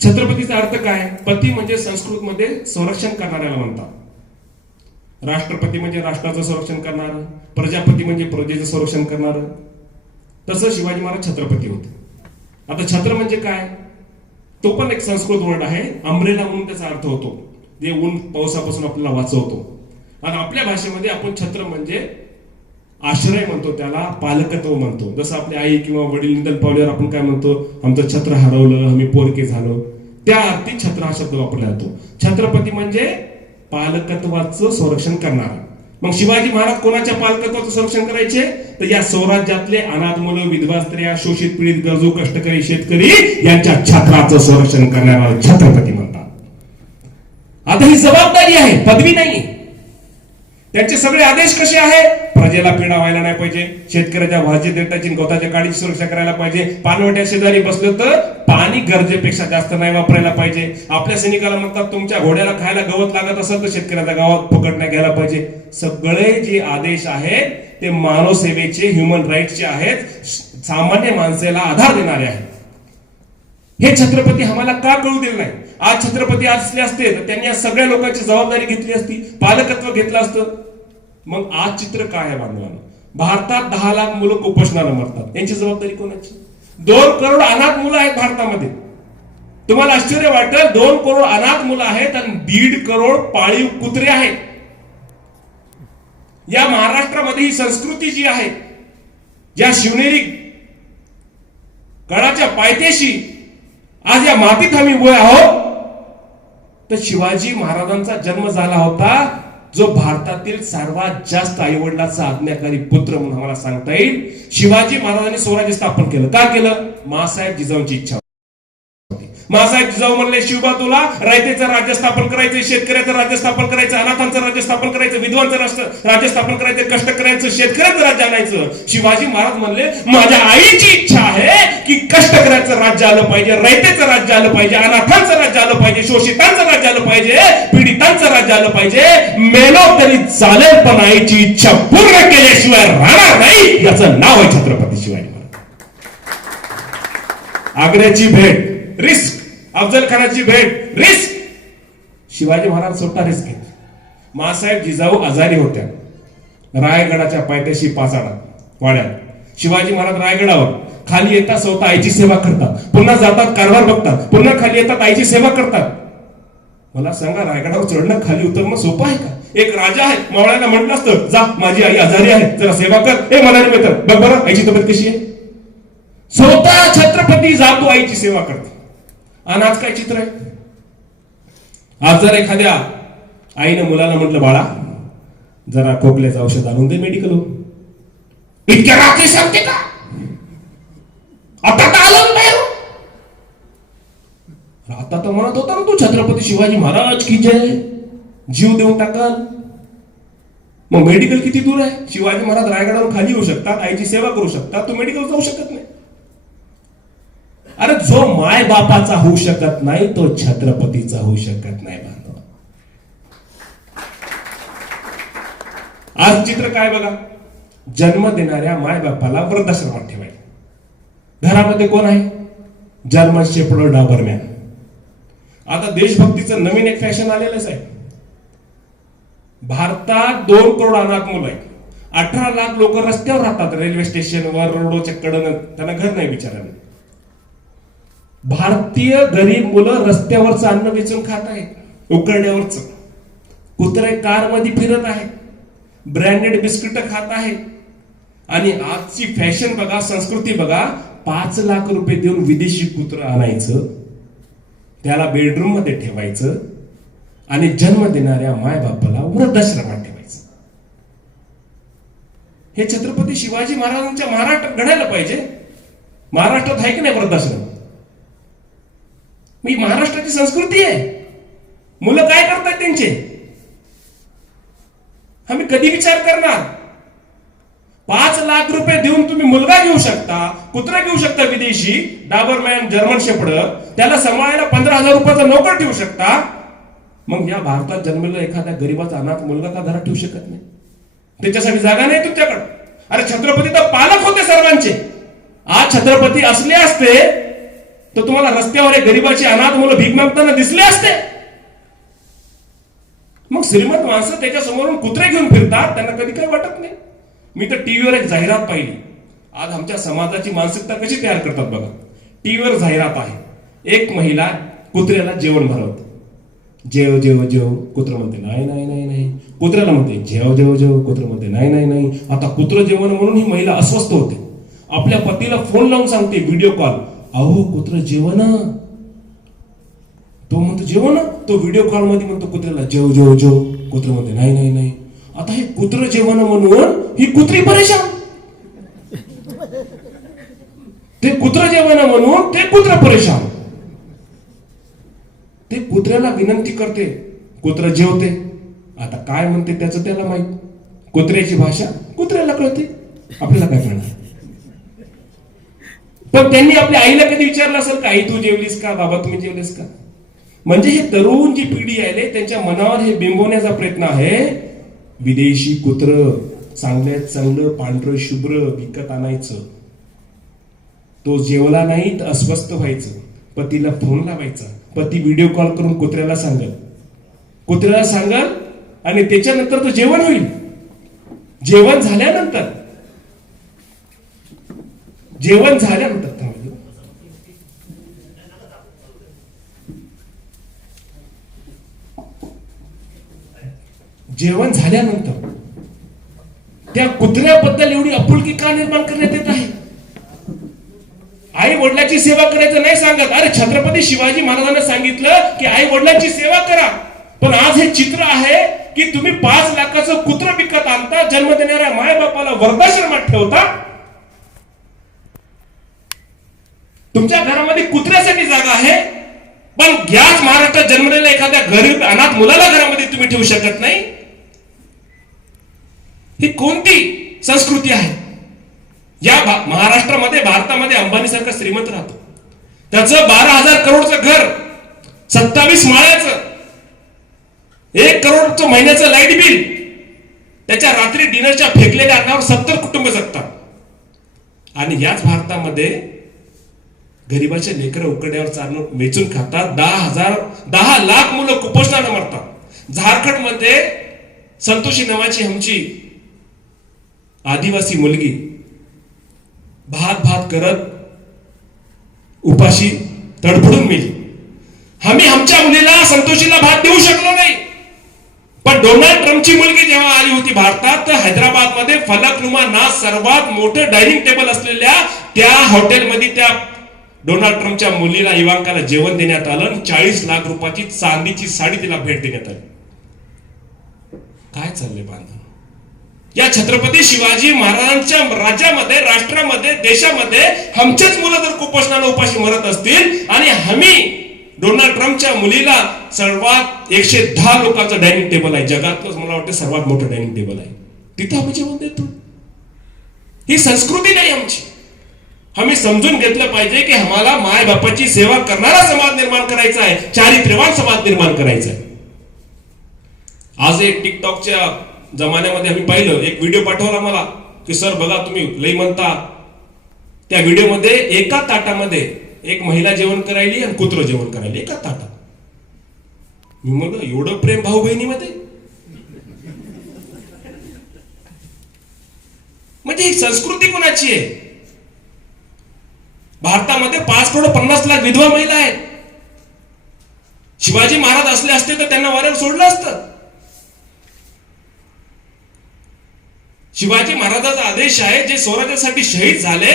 छत्रपतीचा अर्थ काय? पती म्हणजे संस्कृत मध्ये संरक्षण करणाऱ्याला म्हणतात. राष्ट्रपती म्हणजे राष्ट्राचं संरक्षण करणार, प्रजापती म्हणजे प्रजेचं संरक्षण करणार. तसं शिवाजी महाराज छत्रपती होते. आता छत्र म्हणजे काय? तो पण एक संस्कृत वर्ड आहे, अम्ब्रेला म्हणून त्याचा अर्थ होतो, जे ऊन पावसापासून आपल्याला वाचवतो. आणि आपल्या भाषेमध्ये आपण छत्र म्हणजे आश्रय म्हणतो, त्याला पालकत्व म्हणतो. जसं आपली आई किंवा वडील निधन पावल्यावर आपण काय म्हणतो? आमचं छत्र हरवलं, आम्ही पोरके झालो. त्या अर्थी छत्र हा शब्द वापरला जातो. छत्रपती म्हणजे पालकत्वाचं संरक्षण करणार. मग शिवाजी महाराज कोणाच्या पालकत्वाचं संरक्षण करायचे? तर या स्वराज्यातले अनाथ मुलं, विधवा स्त्रिया, शोषित पीडित, गरजू, कष्टकरी शेतकरी यांच्या छत्राचं संरक्षण करणारा छत्रपती म्हणतात. आता ही जबाबदारी आहे, पदवी नाही. त्यांचे सगळे आदेश कसे आहे? प्रजेला पीडा व्हायला नाही पाहिजे, शेतकऱ्याच्या भाजी देठाची गवताच्या काडीची सुरक्षा करायला पाहिजे, पाणवट्या शेजारी बसलं तर पाणी गरजेपेक्षा जास्त नाही वापरायला पाहिजे. आपल्या सैनिकाला म्हणतात तुमच्या घोड्याला खायला गवत लागत असेल तर शेतकऱ्याच्या गावात फुकट नाही घ्यायला पाहिजे. सगळे जे आदेश आहेत ते मानव सेवेचे, ह्युमन राईट्सचे आहेत, सामान्य माणसाला आधार देणारे आहेत. हे छत्रपती आम्हाला का कळू दिले नाही? आज छत्रपती असले असते तर त्यांनी या सगळ्या लोकांची जबाबदारी घेतली असती, पालकत्व घेतलं असतं. मग आज चित्र काय आहे बांधवांनो? भारतात 10 लाख मुलं कुपोषणानं मरतात, यांची जबाबदारी कोणाची? 2 करोड अनाथ मुलं आहेत भारतामध्ये. तुम्हाला आश्चर्य वाटेल, 2 करोड अनाथ मुलं आहेत आणि 1.5 करोड पाळीव कुत्रे आहेत. या महाराष्ट्रामध्ये ही संस्कृती जी आहे, ज्या शिवनेरी गडाच्या पायथ्याशी आज या मातीत आम्ही उभे आहोत, तर शिवाजी महाराजांचा जन्म झाला होता, जो भारतातील सर्वात जास्त आईवडिलाचा आज्ञाकारी पुत्र म्हणून आम्हाला सांगता येईल. शिवाजी महाराजांनी स्वराज्य स्थापन केलं. का केलं? मासाहेब जिजाऊंची इच्छा होती. मासाहेब जिजाऊ म्हणले, शिवबा तुला रयतेचं राज्य स्थापन करायचं, शेतकऱ्याचं राज्य स्थापन करायचं, अनाथांचं राज्य स्थापन करायचं, विधवांचं राज्य स्थापन करायचं, कष्टकऱ्यांचं शेतकऱ्याचं राज्य आणायचं. शिवाजी महाराज म्हणले, माझ्या आईची इच्छा आहे की कष्टकऱ्याचं राज्य आलं पाहिजे, रयतेचं राज्य आलं पाहिजे, अनाथांचं राज्य आलं पाहिजे, शोषितांचं राज्य आलं पाहिजे, पीडितांचं राज्य आलं पाहिजे. मेलो तरी चालेल, पण आईची इच्छा पूर्ण केल्याशिवाय राहणार नाही. याचं नाव आहे छत्रपती शिवाजी महाराज. आग्र्याची भेट रिस्क, अफजल खानाची भेट रिस्क. शिवाजी महाराज स्वतः रिस्क घेत. मासाहेब जिजाऊ आजारी होत्या, रायगडाच्या पायथ्याशी पाचाडा वाड्यात. शिवाजी महाराज रायगडावर खाली येतात, स्वतः आईची सेवा करतात, पुन्हा जातात कारभार बघतात, पुन्हा खाली येतात, आईची सेवा करतात. मला सांगा, रायगडावर चढणं खाली उतरणं सोपं आहे का? एक राजा आहे, मावळ्याला म्हटलं असतं, जा माझी आई आजारी आहे, जरा सेवा कर. हे म्हणाले मित्र, बघ बरं आईची तब्येत कशी आहे. स्वतः छत्रपती जातो, आईची सेवा करतो. आणि आज काय चित्र आहे? आज जर एखाद्या आईनं मुलाला म्हटलं, बाळा जरा खोकल्याचं औषध आणून दे मेडिकल, इतक्या रात्री सांगते का? आता का आलं बाहेर? आता तर म्हणत होता ना तू छत्रपती शिवाजी महाराज की जय, जीव देऊन टाकाल. मग मेडिकल किती दूर आहे? शिवाजी महाराज रायगडावर खाली येऊ शकतात, आईची सेवा करू शकतात, तू मेडिकल जाऊ शकत नाही. अरे जो माय बापाचा होऊ शकत नाही, तो छत्रपतीचा होऊ शकत नाही बांधव. आज चित्र काय बघा, जन्म देणाऱ्या माय बापाला वृद्धाश्रमात ठेवायचं. घरामध्ये कोण आहे? German shepherd Doberman. आता देशभक्तीचं नवीन एक फॅशन आलेलंच आहे. भारतात 2 करोड अनाथ मुलं आहेत, 18 लाख लोक रस्त्यावर राहतात, रेल्वे स्टेशनवर, रोडच्या कडन, त्यांना घर नाही बिचारायला. भारतीय गरीब मुलं रस्त्यावरचं अन्न वेचून खात आहेत, उकळण्यावरच. कुत्रे कार मध्ये फिरत आहेत, ब्रँडेड बिस्किट खात आहेत. आणि आजची फॅशन बघा, संस्कृती बघा, 5 लाख रुपये देऊन विदेशी कुत्र आणायचं, त्याला बेडरूम मध्ये ठेवायचं आणि जन्म देणाऱ्या माय बापाला वृद्धाश्रमात ठेवायचं. हे छत्रपती शिवाजी महाराजांच्या महाराष्ट्रात घडायला पाहिजे. महाराष्ट्रात आहे की नाही वृद्धाश्रम? मी महाराष्ट्राची संस्कृती आहे. मुलं काय करतात त्यांचे? आम्ही कधी विचार करणार? 5 लाख रुपये देऊन तुम्ही मुलगा घेऊ शकता, कुत्रा घेऊ शकता विदेशी, डाबरमॅन, जर्मन शेपर्ड, त्याला सांभाळायला 15,000 रुपयाचा नोकर ठेवू शकता. मग या भारतात जन्मलेला एखाद्या गरीबाचा अनाथ मुलगा का घरात ठेवू शकत नाही? त्याच्यासाठी जागा नाही तुमच्याकडे. अरे छत्रपती तर पालक होते सर्वांचे. आज छत्रपती असले असते तर तुम्हाला रस्त्यावर एक गरीबाची अनाथ मुलं भीक मागताना दिसले असते. मग श्रीमंत माणसं त्याच्या समोरून कुत्रे घेऊन फिरतात, त्यांना कधी काही वाटत नाही. मी तर टीव्हीवर एक जाहिरात पाहिली. आज आमच्या समाजाची मानसिकता कशी तयार करतात बघा. टीव्हीवर जाहिरात आहे, एक महिला कुत्र्याला जेवण भरवते. जेव जेव जेव, कुत्र म्हणते नाही नाही नाही नाही. कुत्र्याला म्हणते जेव जेव जेव, कुत्र म्हणते नाही नाही नाही. आता कुत्र जेवण म्हणून ही महिला अस्वस्थ होते. आपल्या पतीला फोन लावून सांगते, व्हिडिओ कॉल, अहो कुत्र जेवण. तो म्हणतो जेवण. तो व्हिडिओ कॉल मध्ये म्हणतो कुत्र्याला जेव जेव जेव, कुत्र म्हणते नाही नाही नाही. आता हे कुत्र जेवण म्हणून ही कुत्री परेशान. ते कुत्र जेवण म्हणून ते कुत्र परेशान. ते कुत्र्याला विनंती करते, कुत्र जेवते. आता काय म्हणते त्याचं त्याला माहित. कुत्र्याची भाषा कुत्र्याला कळते, आपल्याला काय कळणार? पण त्यांनी आपल्या आईला कधी विचारलं असेल का, आई तू जेवलीस का, बाबा तुम्ही जेवलीस का? म्हणजे हे तरुण जी पिढी आहे त्यांच्या मनावर हे बिंबवण्याचा प्रयत्न आहे. विदेशी कुत्र चांगल्यात चांगलं पांढरं शुभ्र विकत आणायचं. तो जेवला नाही तर अस्वस्थ व्हायचं. पतीला फोन लावायचा, पती व्हिडिओ कॉल करून कुत्र्याला सांगल आणि त्याच्यानंतर तो जेवण होईल. जेवण झाल्यानंतर जेवण झाल्यानंतर त्या कुत्र्याबद्दल एवढी आपुलकी का निर्माण करण्यात येत आहे? आई वडिलांची सेवा करायचं नाही सांगत. अरे छत्रपती शिवाजी महाराजांना सांगितलं की आई वडिलांची सेवा करा. पण आज हे चित्र आहे की तुम्ही 5 लाखाचं कुत्र विकत आणता, जन्म देणाऱ्या मायबापाला वृद्धाश्रमात ठेवता. तुमच्या घरामध्ये कुत्र्यासाठी जागा आहे, पण याच महाराष्ट्रात जन्मलेल्या एखाद्या गरीब अनाथ मुलाला घरामध्ये तुम्ही ठेवू शकत नाही. ही कोणती संस्कृती आहे? या महाराष्ट्रामध्ये, भारतामध्ये अंबानी सारखा श्रीमंत राहतो, त्याचं 12,000 करोडचं घर, 27 माळ्याचं, 1 करोडचं महिन्याचं लाईट बिल, त्याच्या रात्री डिनरच्या फेकलेल्या अन्नावर 70 कुटुंब जगतात. आणि याच भारतामध्ये गरीबाचे लेकरं उकड्यावर चालून वेचून खातात. 10 लाख मुलं कुपोषणानं मरतात. झारखंडमध्ये संतोषी नावाची आमची आदिवासी मुलगी भात करत उपाशी तडफडून मेली. आम्ही आमच्या मुलीला, संतोषीला भात देऊ शकलो नाही. पण डोनाल्ड ट्रम्पची मुलगी जेव्हा आली होती भारतात, तर हैदराबादमध्ये फलकनुमा नाच, सर्वात मोठं डायनिंग टेबल असलेल्या त्या हॉटेलमध्ये त्या डोनाल्ड ट्रम्पच्या मुलीला, इवांकाला जेवण देण्यात आलं. 40 लाख रुपयाची चांदीची साडी तिला भेट देण्यात आली. काय चाललंय बांधव? या छत्रपती शिवाजी महाराजांच्या राज्यामध्ये, राष्ट्रामध्ये, देशामध्ये आमचेच मुलं जर कुपोषणानं उपाशी मरत असतील आणि आम्ही डोनाल्ड ट्रम्पच्या मुलीला, सर्वात 110 लोकांचं डायनिंग टेबल आहे, जगातलं मला वाटतं सर्वात मोठं डायनिंग टेबल आहे, तिथं आम्ही जेवण देतो. ही संस्कृती नाही आमची. आम्ही समजून घेतलं पाहिजे की आम्हाला माय बापाची सेवा करणारा समाज निर्माण करायचा आहे, चारित्र्यवान समाज निर्माण करायचा आहे. आज एक टिकटॉकच्या जमान्यामध्ये आम्ही पाहिलं, एक व्हिडिओ पाठवला मला की सर बघा तुम्ही लई म्हणता. त्या व्हिडिओमध्ये एका ताटामध्ये एक महिला जेवण करायली आणि कुत्र जेवण करायली एका ताटात. मी म्हणलं एवढं प्रेम भाऊ बहिणीमध्ये? म्हणजे ही संस्कृती कोणाची आहे? भारतामध्ये 5,50,00,000 विधवा महिला आहेत. शिवाजी महाराज असले असते तर त्यांना वाऱ्यावर सोडलं असतं. शिवाजी महाराजांचा आदेश आहे, जे स्वराज्यासाठी शहीद झाले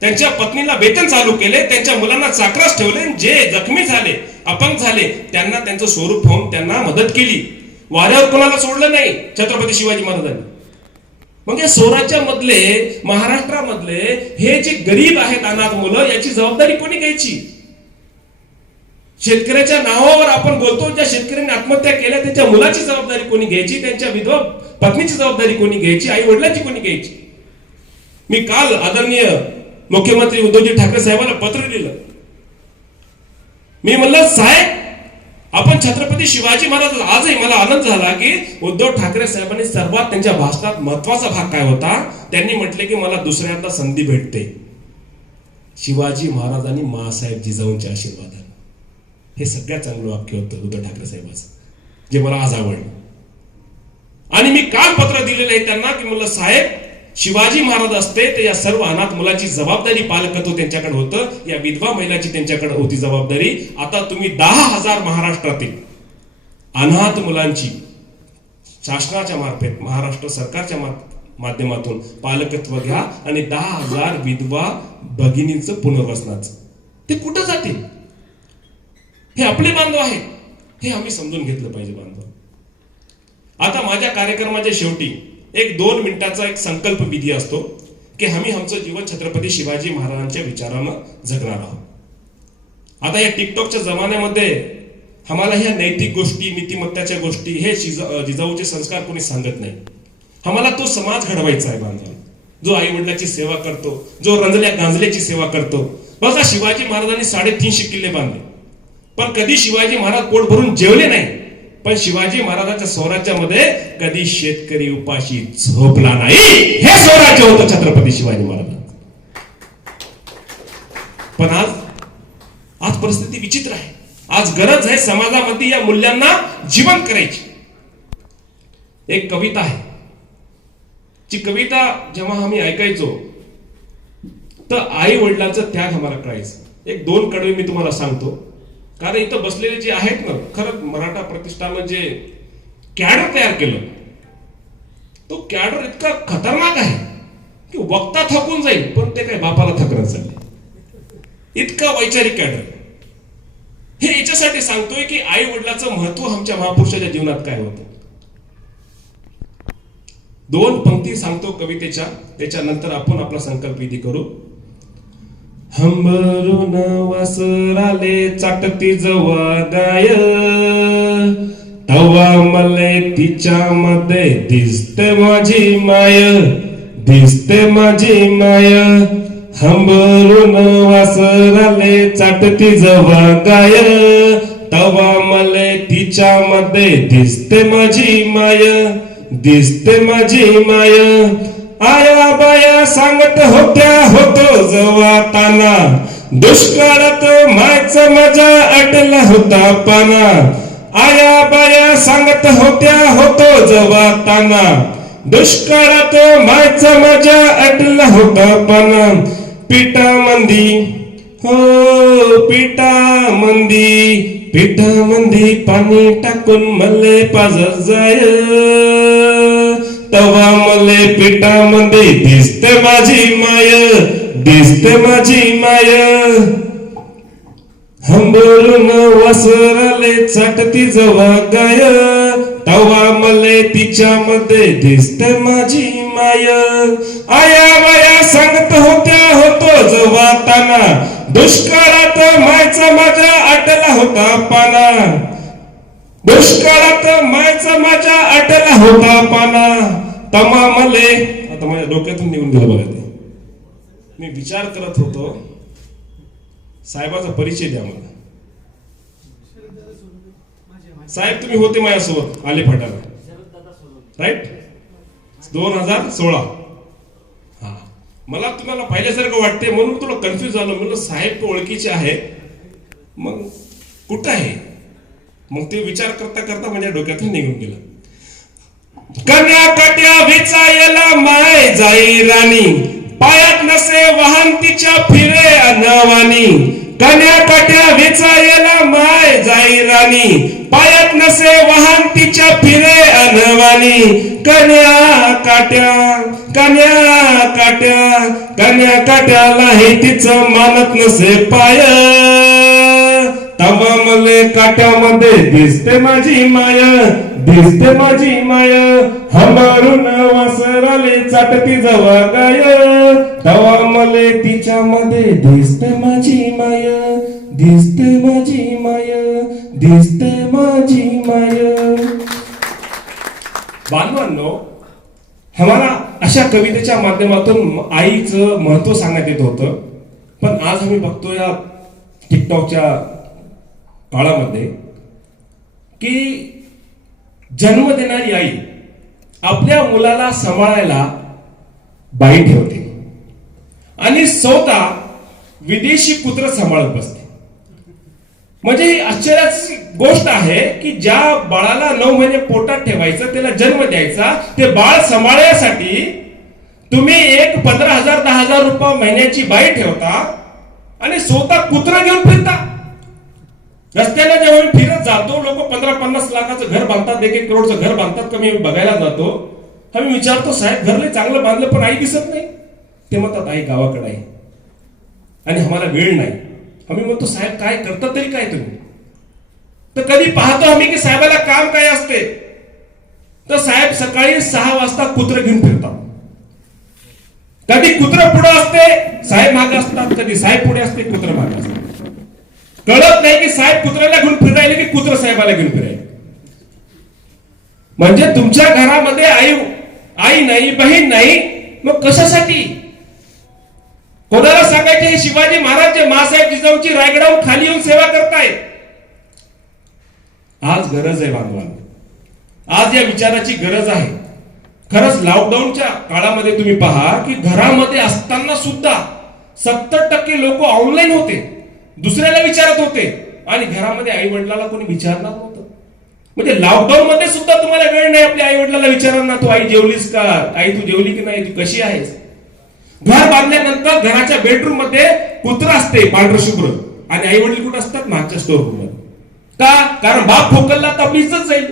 त्यांच्या पत्नीला वेतन चालू केले, त्यांच्या मुलांना चाकरास ठेवले, जे जखमी झाले, अपंग झाले, त्यांना त्यांचं स्वरूप होऊन त्यांना मदत केली. वाऱ्यावर कोणाला सोडलं नाही छत्रपती शिवाजी महाराजांनी. मग या स्वराज्यामधले, महाराष्ट्रामधले हे जे गरीब आहेत अनाथ मुलं, याची जबाबदारी कोणी घ्यायची? शेतकऱ्याच्या नावावर आपण बोलतो, ज्या शेतकऱ्यांनी आत्महत्या केल्या त्यांच्या मुलाची जबाबदारी कोणी घ्यायची? त्यांच्या विधवा पत्नीची जबाबदारी कोणी घ्यायची? आई वडिलांची कोणी घ्यायची? मी काल आदरणीय मुख्यमंत्री उद्धवजी ठाकरे साहेबांना पत्र लिहिलं. मी म्हणलं साहेब, आपण छत्रपती शिवाजी महाराज, आजही मला आनंद झाला की उद्धव ठाकरे साहेबांनी सर्वात त्यांच्या भाषणात महत्वाचा भाग काय होता, त्यांनी म्हटले की मला दुसऱ्यांदा संधी भेटते शिवाजी महाराजांनी मासाहेब जिजाऊंच्या आशीर्वादाने. हे सगळ्यात चांगलं वाक्य होतं उद्धव ठाकरे साहेबांचं, जे मला आज आवडलं. आणि मी काल पत्र दिलेलं आहे त्यांना की म्हणलं साहेब, शिवाजी महाराज असते तर या सर्व अनाथ मुलाची जबाबदारी पालकत्व त्यांच्याकडे होतं, या विधवा महिलाची त्यांच्याकडे होती जबाबदारी. आता तुम्ही 10,000 महाराष्ट्रातील अनाथ मुलांची शासनाच्या मार्फत, महाराष्ट्र सरकारच्या माध्यमातून पालकत्व घ्या आणि 10,000 विधवा भगिनींचं पुनर्वसनाचं. ते कुठं जातील? हे आपले बांधव आहेत, हे आम्ही समजून घेतलं पाहिजे बांधव. आता माझ्या कार्यक्रमाच्या शेवटी एक 2 मिनिटाचा एक संकल्प विधी असतो की आम्ही आमचं जीवन छत्रपती शिवाजी महाराजांच्या विचारानं जगणार आहोत. आता या टिकटॉकच्या जमान्यामध्ये आम्हाला ह्या नैतिक गोष्टी, नीतिमत्ताच्या गोष्टी, हे जिजाऊचे संस्कार कोणी सांगत नाही. आम्हाला तो समाज घडवायचा आहे बांधव, जो आई वडिलांची सेवा करतो, जो रंजल्या गांजल्याची सेवा करतो. बघा, शिवाजी महाराजांनी 350 किल्ले बांधले, पण कधी शिवाजी महाराज पोट भरून जेवले नाही. पण शिवाजी महाराजांच्या स्वराज्यामध्ये कधी शेतकरी उपाशी झोपला नाही. हे स्वराज्य होतं छत्रपती शिवाजी महाराजांचं. पण आज परिस्थिती विचित्र आहे. आज गरज आहे समाजामध्ये या मूल्यांना जिवंत करायची. एक कविता आहे, जी कविता जेव्हा आम्ही ऐकायचो तर आई वडिलांचं त्याग आम्हाला कळायचं. एक 2 कडवे मी तुम्हाला सांगतो, कारण इथं बसलेले जे आहेत ना, खरंच मराठा प्रतिष्ठानं जे कॅडर तयार केलं. तो कॅडर इतका खतरनाक आहे की वक्ता थकून जाईल, पण ते काय बापाला थकणार चालले, इतका वैचारिक कॅडर. हे याच्यासाठी सांगतोय की आई वडिलाचं महत्व आमच्या महापुरुषाच्या जीवनात काय होतं. 2 पंक्ती सांगतो कवितेच्या, त्याच्यानंतर आपण आपला संकल्प विधी करू. हंबरून वासराले चाटती जवा गाय, तवा मले तिच्यामध्ये दिसते माझी माय, दिसते माझी माय. हंबरून वासराले चाटती जवा गाय, तवा मले तिच्यामध्ये दिसते माझी माय, दिसते माझी माय. आया बाया सांगत होत्या होतो जवा ताना, दुष्काळात मायचा माझा अटला होता पाना. आया बाया सांगत होत्या होतो जवा ताना, दुष्काळात मायचा माझा अटला होता पाना. पिठामंदी हो पिठामंदी, पिठामंदी पाणी टाकून मले पाजत जाय, तवा मले पिठामध्ये दिसते माझी माय, दिसते माझी माय. हंबरून वासराले चाटती जवा गाय, तवा मले तिच्यामध्ये दिसते माझी माय. आया बाया सांगत होत्या होतो जवा ताना, दुष्काळात मायचा माझा आटला होता पाना, दुष्काळात मायचा माझा आटला होता पाना. तमा मले, आता माझ्या डोक्यातून निघून गेलं बघा ते. मी विचार करत होतो साहेबाचा परिचय द्या मला. साहेब तुम्ही होते माझ्यासोबत आले फाटाला, राईट, 2016. हा, मला तुम्हाला पाहिल्यासारखं वाटते म्हणून तुला कन्फ्युज झालं. म्हणलं साहेब ओळखीचे आहे, मग कुठं आहे. मग ते विचार करता करता माझ्या डोक्यातून निघून गेला. कन्या काट्या विचायला माय जाई राणी, पायात नसे वाहन तिच्या फिरे अनवानी. कन्या काट्या विचायला माय जाई राणी, पायात नसे वाहन तिच्या फिरे अनवानी. कन्या काट्या कन्या काट्या कन्या काट्याला हे तिचं मानत नसे पाय, तवा मले काट्यामध्ये दिसते माझी माय, दिसते माझी माय. हंबरून वासराले चाटती जवा गाय, तवा मले तिच्यामध्ये दिसते माझी माय, दिसते माझी माय, दिसते माझी माय. बांधवांनो, आम्हाला अशा कवितेच्या माध्यमातून आईचं महत्व सांगण्यात येत होतं. पण आज आम्ही बघतो या टिकटॉकच्या काळामध्ये की जन्म देणारी आई आपल्या मुलाला सांभाळायला बाई ठेवते आणि स्वतः विदेशी कुत्र सांभाळत बसते. म्हणजे ही आश्चर्याची गोष्ट आहे की ज्या बाळाला 9 महिने पोटात ठेवायचं, त्याला जन्म द्यायचा, ते बाळ सांभाळण्यासाठी तुम्ही एक 15,000 10,000 रुपये महिन्याची बाई ठेवता आणि स्वतः कुत्र घेऊन फिरता. रस्त्याला जेव्हा मी फिरत जातो, लोक 15-50 लाखाचं घर बांधतात, 1-1 करोडचं घर बांधतात. कमी बघायला जातो, आम्ही विचारतो साहेब घरले चांगलं बांधलं पण आई दिसत नाही. ते म्हणतात आई गावाकडे आहे आणि आम्हाला वेळ नाही. आम्ही म्हणतो साहेब काय करता तरी काय तुम्ही. तर कधी पाहतो आम्ही की साहेबाला काम काय असते, तर साहेब सकाळी 6 वाजता कुत्र घेऊन फिरतात. कधी कुत्र पुढे असते साहेब मागे असतात, कधी साहेब पुढे असते कुत्र मागे असतात. कळत नाही की साहेब कुत्र्याला घेऊन फिरायले की कुत्र साहेबाला घेऊन फिरायले. म्हणजे तुमच्या घरामध्ये आई नाही, बहीण नाही, मग कशासाठी. कोणाला सांगायचे हे शिवाजी महाराज जे मासाहेब जिजाऊची रायगडावर खाली येऊन सेवा करतायत. आज गरज आहे बांधवांनो, आज या विचाराची गरज आहे. खरंच लॉकडाऊनच्या काळामध्ये तुम्ही पहा की घरामध्ये असताना सुद्धा 70% लोक ऑनलाईन होते, दुसऱ्याला विचारत होते आणि घरामध्ये आई वडिलाला कोणी विचारणार नव्हतं. म्हणजे लॉकडाऊन मध्ये सुद्धा तुम्हाला वेळ नाही आपल्या आई वडिलाला विचारणार, तू आई जेवलीस का, आई तू जेवली की नाही, तू कशी आहेस. घर बांधल्यानंतर घराच्या बेडरूम मध्ये कुत्र असते पांढर शुभ्र आणि आई वडील कुठे असतात मागच्या स्टोर रूम मध्ये. का? कारण बाप ठोकलला तर आपली इज्जत जाईल.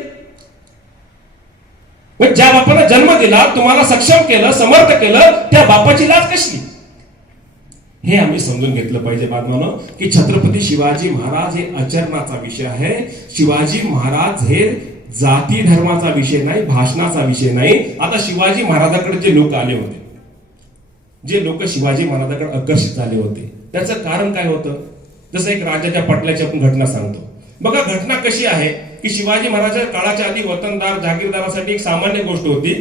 पण ज्या बापानं जन्म दिला, तुम्हाला सक्षम केलं, समर्थ केलं, त्या बापाची लाज कसली? हे आम्ही समजून घेतलं पाहिजे बांधवांनो, की छत्रपती शिवाजी महाराज हे आचरणाचा विषय आहे. शिवाजी महाराज हे जाती धर्माचा विषय नाही, भाषणाचा विषय नाही. आता शिवाजी महाराजांकडे जे लोक आले होते, जे लोक शिवाजी महाराजांकडे आकर्षित झाले होते, त्याचं कारण काय होतं? जसं एक राजाच्या पाटलाची आपण घटना सांगतो. बघा घटना कशी आहे की शिवाजी महाराजांच्या काळाच्या आधी वतनदार जागीरदारासाठी एक सामान्य गोष्ट होती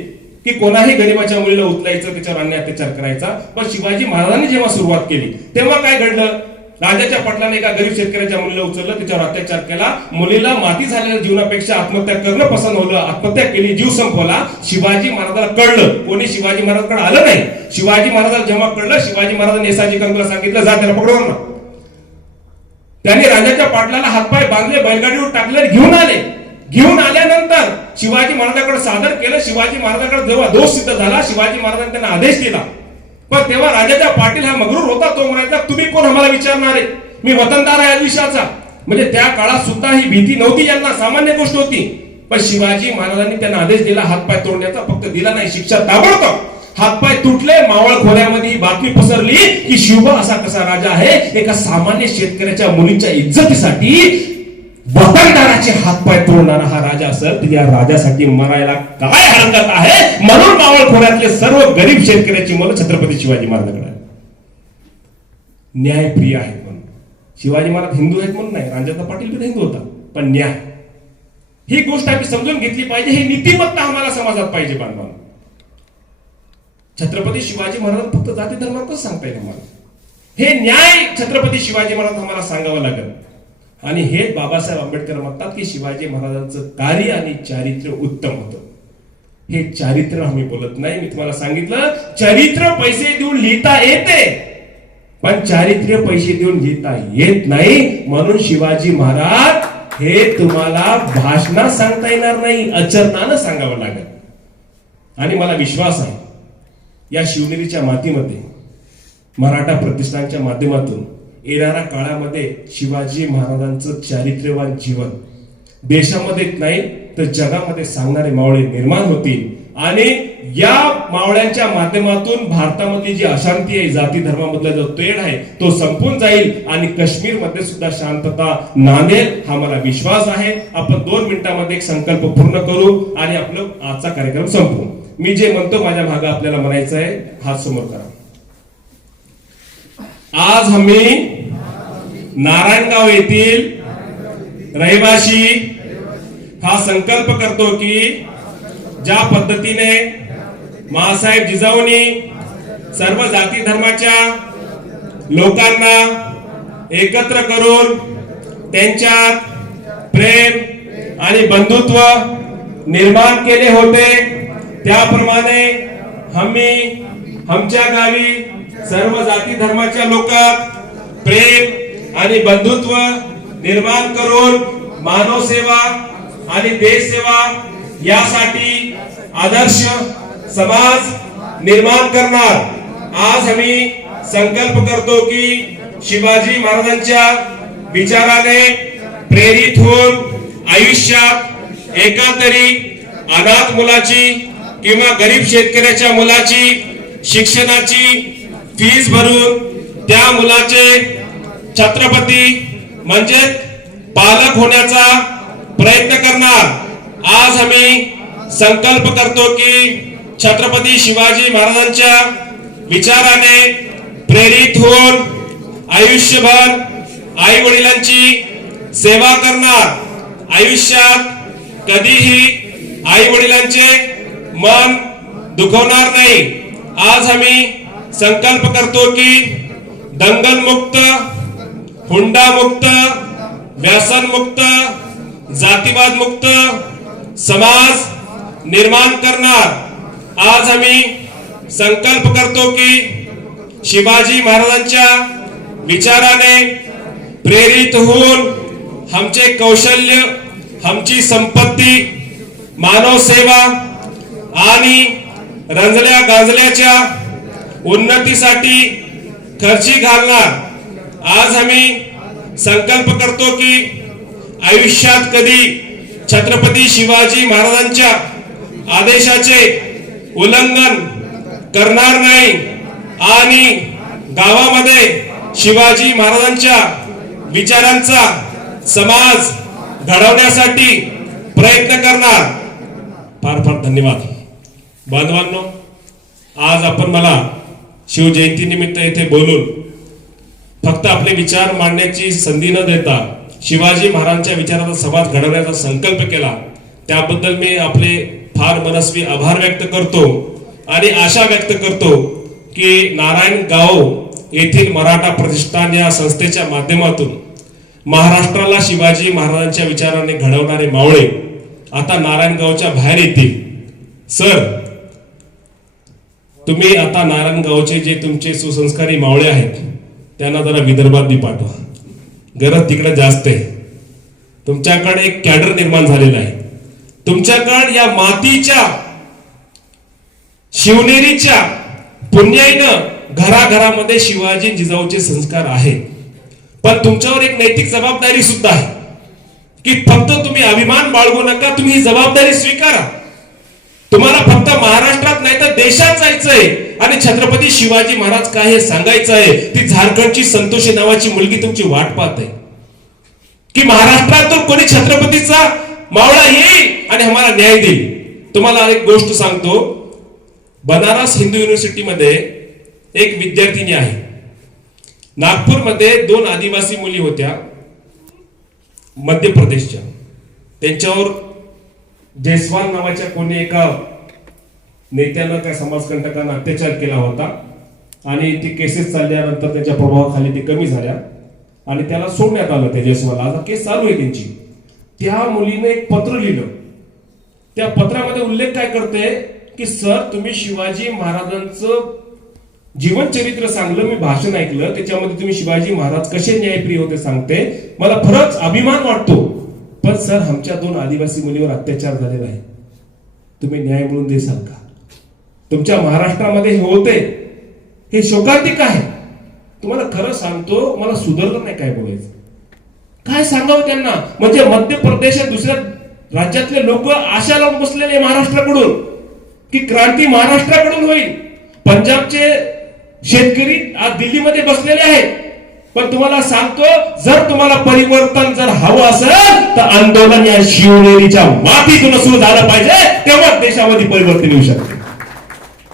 की कोणाही गरीबाच्या मुलीला उचलायचं, त्याच्यावर अन्याय अत्याचार करायचा. पण शिवाजी महाराजांनी जेव्हा सुरुवात केली तेव्हा काय घडलं? राजाच्या पाटलाने एका गरीब शेतकऱ्याच्या मुलीला उचललं, त्याच्यावर अत्याचार केला. मुलीला माती झालेल्या जीवनापेक्षा आत्महत्या करणं पसंत होतं, आत्महत्या केली, जीव संपवला. शिवाजी महाराजांना कळलं, कोणी शिवाजी महाराजांकडे आलं नाही. शिवाजी महाराजांना जेव्हा कळलं, शिवाजी महाराजांनी नेसाजी कंकूला सांगितलं, जा त्याला पकडून ना. त्यांनी राजाच्या पाटलाला हातपाय बांधले, बैलगाडीवर टाकले, घेऊन आले. घेऊन आल्यानंतर शिवाजी महाराजांकडे सादर केलं. शिवाजी महाराजांकडे जेव्हा दोष सिद्ध झाला, शिवाजी महाराजांनी त्यांना आदेश दिला. पण तेव्हा राजाचा पाटील हा मगरूर होता. तो म्हणायचा, तुम्ही कोण आम्हाला विचारणारे? मी वतनदार आहे आदिशाचा. म्हणजे त्या काळात सुद्धा ही भीती नव्हती, यांना सामान्य गोष्ट होती. पण शिवाजी महाराजांनी त्यांना आदेश दिला हातपाय तोडण्याचा. फक्त दिला नाही, शिक्षा ताबडतोब. हातपाय तुटले. मावळ खोऱ्यामध्ये बातमी पसरली की शिवबा असा कसा राजा आहे, एका सामान्य शेतकऱ्याच्या मुलीच्या इज्जतीसाठी वतनदाराचे हातपाय तोडणारा हा राजा असेल, तर या राजासाठी मरायला काय हरकत आहे? म्हणून मावळ खोऱ्यातले सर्व गरीब शेतकऱ्याची मुलं छत्रपती शिवाजी महाराजांकडे न्यायप्रिय आहेत. म्हणून शिवाजी महाराज हिंदू आहेत म्हणून नाही, राजाचा पाटील पण हिंदू होता, पण न्याय ही गोष्ट आम्ही समजून घेतली पाहिजे. ही नीतिमत्ता आम्हाला समाजात पाहिजे बांधवांनो. छत्रपती शिवाजी महाराज फक्त जाती धर्मातच सांगता येईल आम्हाला. हे न्याय छत्रपती शिवाजी महाराज आम्हाला सांगावं लागेल. आणि हे बाबासाहेब आंबेडकर म्हणतात की शिवाजी महाराजांचं कार्य आणि चारित्र्य उत्तम होतं. हे चारित्र्य आम्ही बोलत नाही. मी तुम्हाला सांगितलं, चरित्र पैसे देऊन लिहिता येते, पण चारित्र्य पैसे देऊन लिहिता येत नाही. म्हणून शिवाजी महाराज हे तुम्हाला भाषणात सांगता येणार नाही, आचरणानं सांगावं लागेल. आणि मला विश्वास आहे या शिवनेरीच्या मातीमध्ये मराठा प्रतिष्ठानच्या माध्यमातून येणाऱ्या काळामध्ये शिवाजी महाराजांचं चारित्र्यवान जीवन देशामध्ये नाही तर जगामध्ये सांगणारे मावळे निर्माण होतील. आणि या मावळ्यांच्या माध्यमातून भारतामध्ये जी अशांती आहे, जाती धर्मामधला जो तेढ आहे, तो संपून जाईल आणि काश्मीर मध्ये सुद्धा शांतता नांदेल, हा मला विश्वास आहे. आपण 2 मिनिटांमध्ये एक संकल्प पूर्ण करू आणि आपलं आजचा कार्यक्रम संपवू. मी जे म्हणतो माझ्या भागा आपल्याला म्हणायचं आहे, हात समोर करा. आज आम्ही नारायणगाव येथील रहिवासी हा संकल्प करतो की ज्या पद्धतीने माँसाहेब जिजाऊंनी सर्व जाती धर्माच्या लोकांना एकत्र करून त्यांच्यात प्रेम आणि बंधुत्व निर्माण केले होते, त्याप्रमाणे आम्ही आमच्या गावी सर्व जाती धर्माच्या लोकांत प्रेम आणि बंधुत्व निर्माण करून मानव सेवा आणि देश सेवा यासाठी आदर्श समाज निर्माण करणार. आज आम्ही संकल्प करतो की शिवाजी महाराजांच्या विचाराने प्रेरित होऊन आयुष्यात एका तरी अनाथ मुलाची किंवा गरीब शेतकऱ्याच्या मुलाची शिक्षणाची फीस भरून त्या मुलाचे छत्रपती म्हणजे पालक होण्याचा प्रयत्न करणार. आज आम्ही संकल्प करतो की छत्रपती शिवाजी महाराजांच्या विचाराने प्रेरित होऊन आयुष्यभर आई वडिलांची सेवा करणार. आयुष्यात कधीही आई वडिलांचे मन दुखवणार नाही. आज आम्ही संकल्प करतो की दंगल मुक्त, हुंडा मुक्त, व्यसन मुक्त, जातीवाद मुक्त समाज निर्माण करणार. आज आम्ही संकल्प करतो की शिवाजी महाराजांच्या विचाराने प्रेरित होऊन आमचे कौशल्य, आमची संपत्ती, मानव सेवा आणि रंजल्या गाजल्याच्या उन्नतीसाठी खर्ची घालणार. आज आम्ही संकल्प करतो की आयुष्यात कधी छत्रपती शिवाजी महाराजांच्या आदेशाचे उल्लंघन करणार नाही आणि गावामध्ये शिवाजी महाराजांच्या विचारांचा समाज घडवण्यासाठी प्रयत्न करणार. फार फार धन्यवाद. बांधवांनो, आज आपण मला शिवजयंती निमित्त येथे बोलून फक्त आपले विचार मांडण्याची संधी न देता शिवाजी महाराजांच्या विचाराचा समाज घडवण्याचा संकल्प केला, त्याबद्दल मी आपले फार मनस्वी आभार व्यक्त करतो आणि आशा व्यक्त करतो की नारायणगाव येथील मराठा प्रतिष्ठान या संस्थेच्या माध्यमातून महाराष्ट्राला शिवाजी महाराजांच्या विचाराने घडवणारे मावळे आता नारायणगावच्या बाहेर येतील. सर, तुम्ही आता नारायणगावचे जे तुमचे सुसंस्कारी मावळे आहेत त्यांना जरा विदर्भात पाठवा. गरज तिकडे जास्त आहे. तुमच्याकडे एक कॅडर निर्माण झालेला आहे. तुमच्याकडे या मातीच्या शिवनेरीच्या पुण्याईनं घराघरामध्ये शिवाजी जिजाऊचे संस्कार आहेत. पण तुमच्यावर एक नैतिक जबाबदारी सुद्धा आहे की फक्त तुम्ही अभिमान बाळगू नका, तुम्ही ही जबाबदारी स्वीकारा. तुम्हाला फक्त महाराष्ट्रात नाही तर देशात जायचंय आणि छत्रपती शिवाजी महाराज काय हे सांगायचं आहे. ती झारखंडची संतोषी नावाची मुलगी तुमची वाट पाहत आहे की महाराष्ट्रातून कोणी छत्रपतीचा मावळा येईल आणि आम्हाला न्याय देईल. तुम्हाला एक गोष्ट सांगतो, बनारस हिंदू युनिव्हर्सिटीमध्ये एक विद्यार्थिनी आहे. नागपूरमध्ये 2 आदिवासी मुली होत्या मध्य प्रदेशच्या. त्यांच्यावर जयस्वाल नावाच्या कोणी एका नेत्यानं त्या समाजकंटकांना अत्याचार केला होता आणि ती केसेस चालल्यानंतर त्याच्या प्रभावाखाली ती कमी झाल्या आणि त्याला सोडण्यात आलं. त्या जयस्वाल आता केस चालू आहे त्यांची. त्या मुलीने एक पत्र लिहिलं. त्या पत्रामध्ये उल्लेख काय करते की सर, तुम्ही शिवाजी महाराजांचं जीवनचरित्र सांगलं, मी भाषण ऐकलं, त्याच्यामध्ये तुम्ही शिवाजी महाराज कसे न्यायप्रिय होते सांगते, मला खरंच अभिमान वाटतो. पण सर, आमच्या 2 आदिवासी मुलीवर अत्याचार झालेला आहे, तुम्ही न्याय मिळवून देसाल का? तुमच्या महाराष्ट्रामध्ये हे होते, हे शोकांतिक आहे. तुम्हाला खरं सांगतो, मला सुधारलं नाही काय बोलायचं, काय सांगावं त्यांना. म्हणजे मध्य प्रदेशात दुसऱ्या राज्यातले लोक आशा लावून बसलेले महाराष्ट्राकडून की क्रांती महाराष्ट्राकडून होईल. पंजाबचे शेतकरी आज दिल्लीमध्ये बसलेले आहेत. पण तुम्हाला सांगतो, जर तुम्हाला परिवर्तन जर हवं असेल तर आंदोलन या शिवनेरीच्या मातीतून सुरू झालं पाहिजे, तेव्हा देशामध्ये परिवर्तन येऊ शकते.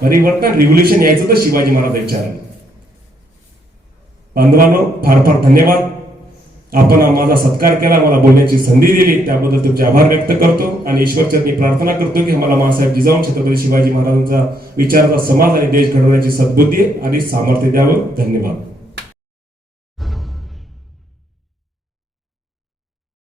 परिवर्तन, रिव्होल्युशन यायचं तर शिवाजी महाराज विचारायला. बांधवांनो, फार फार धन्यवाद. आपण माझा सत्कार केला, मला बोलण्याची संधी दिली, त्याबद्दल तुमचे आभार व्यक्त करतो आणि ईश्वरचरणी प्रार्थना करतो की मला माँसाहेब जिजाऊ छत्रपती शिवाजी महाराजांचा विचाराचा समाज आणि देश घडवण्याची सद्बुद्धी आणि सामर्थ्य द्यावं. धन्यवाद.